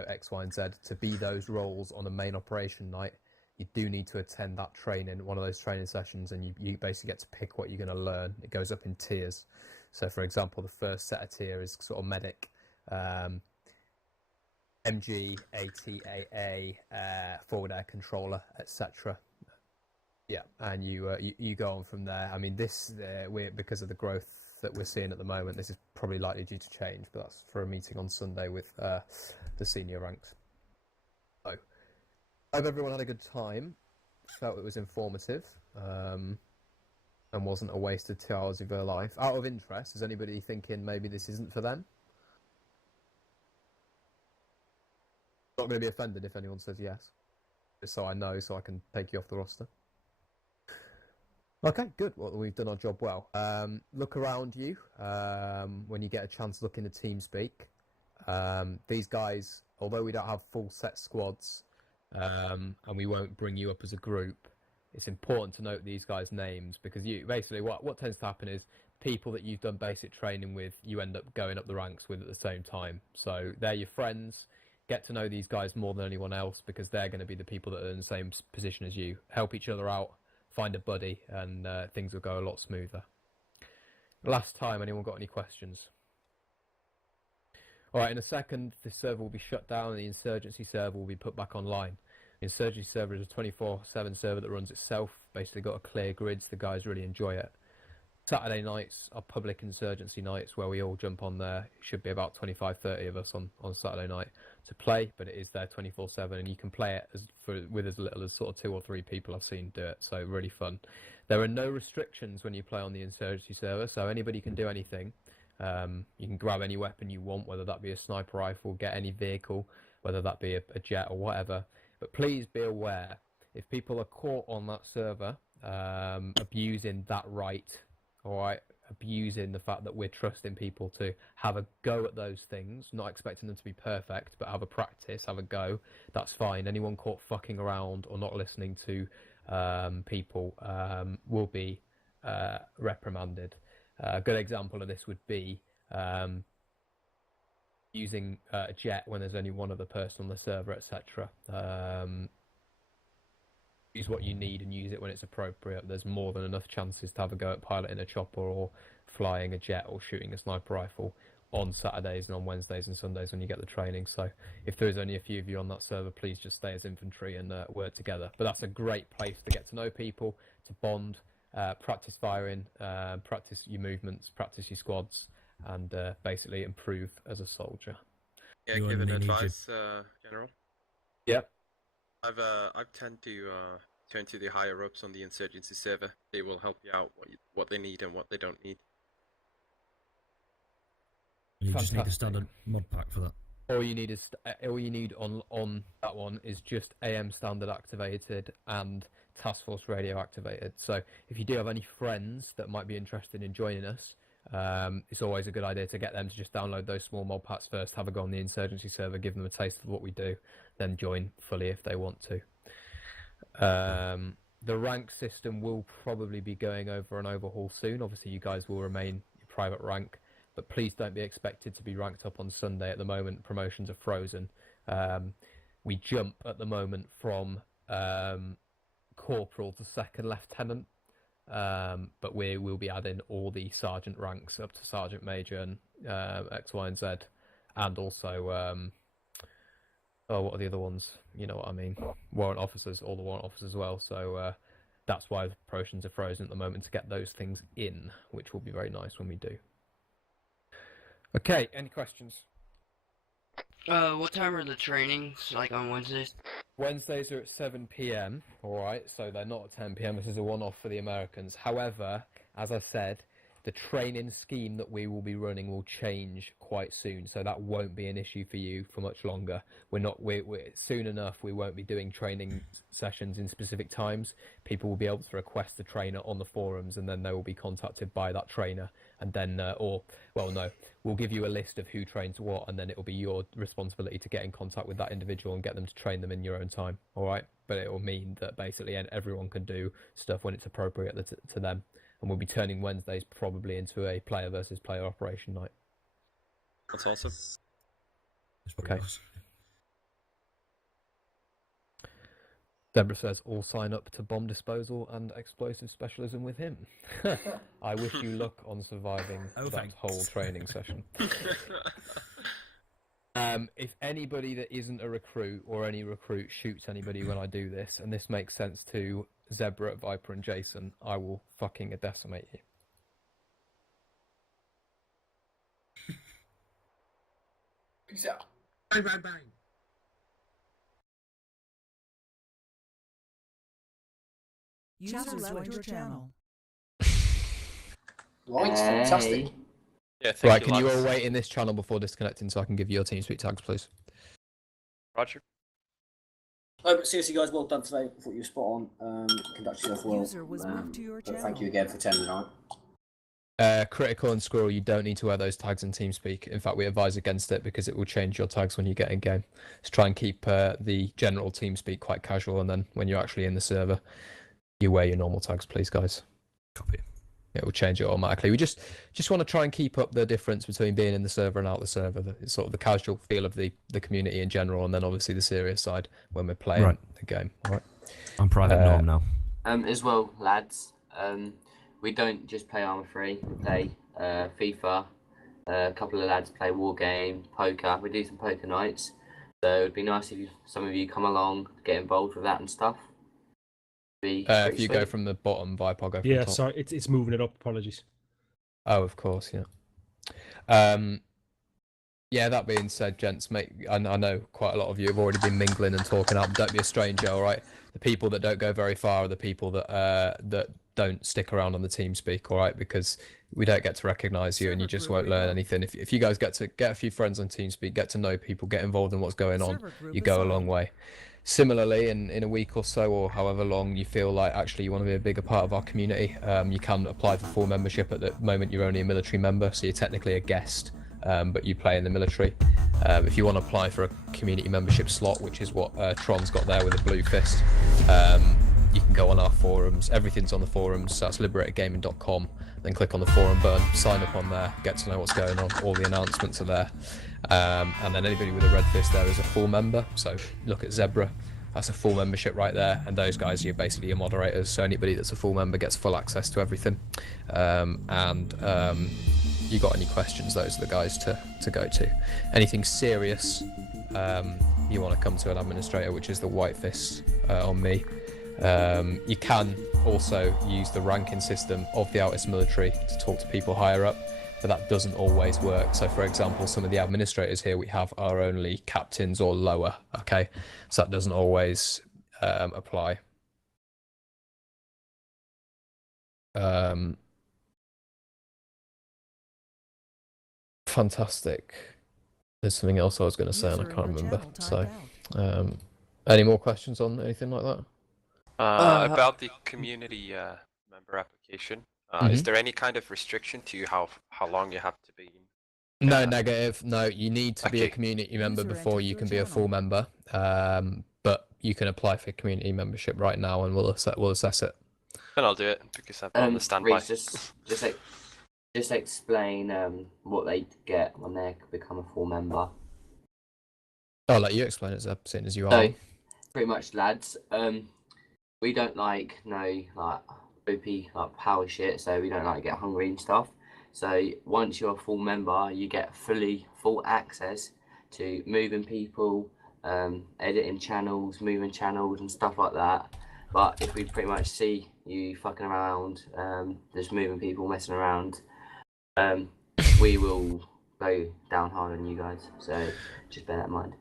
X, Y, and Z, to be those roles on a main operation night, you do need to attend that training, one of those training sessions, and you basically get to pick what you're going to learn. It goes up in tiers. So, for example, the first set of tier is sort of medic, MG, ATAA, forward air controller, etc. Yeah, and you go on from there. I mean, because of the growth that we're seeing at the moment, this is probably likely due to change, but that's for a meeting on Sunday with the senior ranks. So, I hope everyone had a good time, felt it was informative, and wasn't a waste of 2 hours of their life. Out of interest, is anybody thinking maybe this isn't for them? Not going to be offended if anyone says yes. Just so I know, so I can take you off the roster. Okay, good. Well, we've done our job well. Look around you when you get a chance. Look in the TeamSpeak. These guys, although we don't have full set squads, and we won't bring you up as a group, it's important to note these guys' names, because you basically what tends to happen is people that you've done basic training with, you end up going up the ranks with at the same time. So they're your friends. Get to know these guys more than anyone else, because they're going to be the people that are in the same position as you. Help each other out, find a buddy, and things will go a lot smoother. Last time, anyone got any questions? All right, in a second, the server will be shut down and the Insurgency server will be put back online. The Insurgency server is a 24/7 server that runs itself. Basically got a clear grid, so the guys really enjoy it. Saturday nights are public Insurgency nights where we all jump on there. It should be about 25-30 of us on Saturday night to play, but it is there 24/7, and you can play it with as little as sort of 2 or 3 people I've seen do it, so really fun. There are no restrictions when you play on the Insurgency server, so anybody can do anything. You can grab any weapon you want, whether that be a sniper rifle, get any vehicle, whether that be a jet or whatever. But please be aware, if people are caught on that server abusing that right, all right, abusing the fact that we're trusting people to have a go at those things, not expecting them to be perfect, but have a practice, have a go, that's fine. Anyone caught fucking around or not listening to people will be reprimanded. A good example of this would be using a jet when there's only one other person on the server, etc. Use what you need and use it when it's appropriate. There's more than enough chances to have a go at piloting a chopper or flying a jet or shooting a sniper rifle on Saturdays and on Wednesdays and Sundays when you get the training. So if there is only a few of you on that server, please just stay as infantry and work together. But that's a great place to get to know people, to bond, practice firing, practice your movements, practice your squads, and basically improve as a soldier. Yeah, give an advice, General. Yep. I've tend to turn to the higher ups on the Insurgency server. They will help you out what they need and what they don't need. You just need a standard mod pack for that. All you need is on that one is just AM standard activated and Task Force radio activated. So if you do have any friends that might be interested in joining us, it's always a good idea to get them to just download those small mod packs first, have a go on the Insurgency server, give them a taste of what we do, then join fully if they want to. The rank system will probably be going over an overhaul soon. Obviously you guys will remain your private rank, but please don't be expected to be ranked up on Sunday. At the moment, promotions are frozen. We jump at the moment from corporal to second lieutenant, but we will be adding all the sergeant ranks up to sergeant major and X, Y, and Z, and also what are the other ones? You know what I mean? Warrant officers, all the warrant officers as well. So that's why the promotions are frozen at the moment, to get those things in, which will be very nice when we do. Okay, any questions? What time are the trainings, like on Wednesdays? Wednesdays are at 7 PM, alright, so they're not at 10 PM, this is a one-off for the Americans. However, as I said, the training scheme that we will be running will change quite soon, so that won't be an issue for you for much longer. We're soon enough, we won't be doing training sessions in specific times. People will be able to request a trainer on the forums, and then they will be contacted by that trainer, and then, we'll give you a list of who trains what, and then it will be your responsibility to get in contact with that individual and get them to train them in your own time, alright? But it will mean that basically everyone can do stuff when it's appropriate to them. And we'll be turning Wednesdays probably into a player versus player operation night. That's awesome. Okay. Deborah says, all sign up to bomb disposal and explosive specialism with him. I wish you luck on surviving that whole training session. If anybody that isn't a recruit or any recruit shoots anybody when I do this, and this makes sense to Zebra, Viper, and Jason, I will fucking decimate you. Peace out. Bang, bang, bang. User left your channel. Right, fantastic. Yeah, thank Right, you, can you lads. all wait in this channel before disconnecting so I can give you your TeamSpeak tags, please? Roger. Oh, but seriously, guys, well done today. I thought you were spot on. Conduct yourself well. User was moved to your But thank channel. you again for attending tonight. Critical and Squirrel, you don't need to wear those tags in TeamSpeak. In fact, we advise against it because it will change your tags when you get in game. Let's try and keep the general TeamSpeak quite casual, and then when you're actually in the server, you wear your normal tags, please, guys. Copy. It will change it automatically. We just want to try and keep up the difference between being in the server and out the server. Sort of the casual feel of the community in general, and then obviously the serious side when we're playing the game. All right. I'm private norm now. As well, lads. We don't just play Arma 3. We play FIFA. A couple of lads play War Game, poker. We do some poker nights. So it'd be nice if some of you come along, get involved with that and stuff. If you go from the bottom, Vibe, I'll go from the top. Sorry, it's moving it up. Apologies. Oh, of course, yeah. Yeah, that being said, gents, mate, I know quite a lot of you have already been mingling and talking up. Don't be a stranger, all right? The people that don't go very far are the people that don't stick around on the TeamSpeak, all right? Because we don't get to recognise you and you just won't learn anything. If you guys get a few friends on TeamSpeak, get to know people, get involved in what's going on, you go a long way. Similarly, in a week or so, or however long you feel like actually you want to be a bigger part of our community, you can apply for full membership. At the moment, you're only a military member, so you're technically a guest, but you play in the military. If you want to apply for a community membership slot, which is what Tron's got there with a blue fist, you can go on our forums. Everything's on the forums, so that's liberatedgaming.com. Then click on the forum button, sign up on there, get to know what's going on. All the announcements are there. And then anybody with a red fist there is a full member. So look at Zebra, that's a full membership right there. And those guys are basically your moderators. So anybody that's a full member gets full access to everything. You got any questions, those are the guys to go to. Anything serious, you want to come to an administrator, which is the white fist on me. You can also use the ranking system of the Alits military to talk to people higher up, but that doesn't always work. So for example, some of the administrators here we have are only captains or lower, okay? So that doesn't always apply. Fantastic. There's something else I was going to say and I can't remember. So any more questions on anything like that? About the community member application, is Mhm. there any kind of restriction to how long you have to be? No, negative. No, you need to be a community member before you can be a full member. But you can apply for community membership right now, and we'll assess it. Then I'll do it because I'm on the standby. Reece, just explain what they get when they become a full member. I'll let you explain it, Zeb, seeing as you are. So, pretty much, lads. We don't like OP like power shit, so we don't get hungry and stuff. So once you're a full member, you get full access to moving people, editing channels, moving channels and stuff like that. But if we pretty much see you fucking around, just moving people, messing around, we will go down hard on you guys. So just bear that in mind.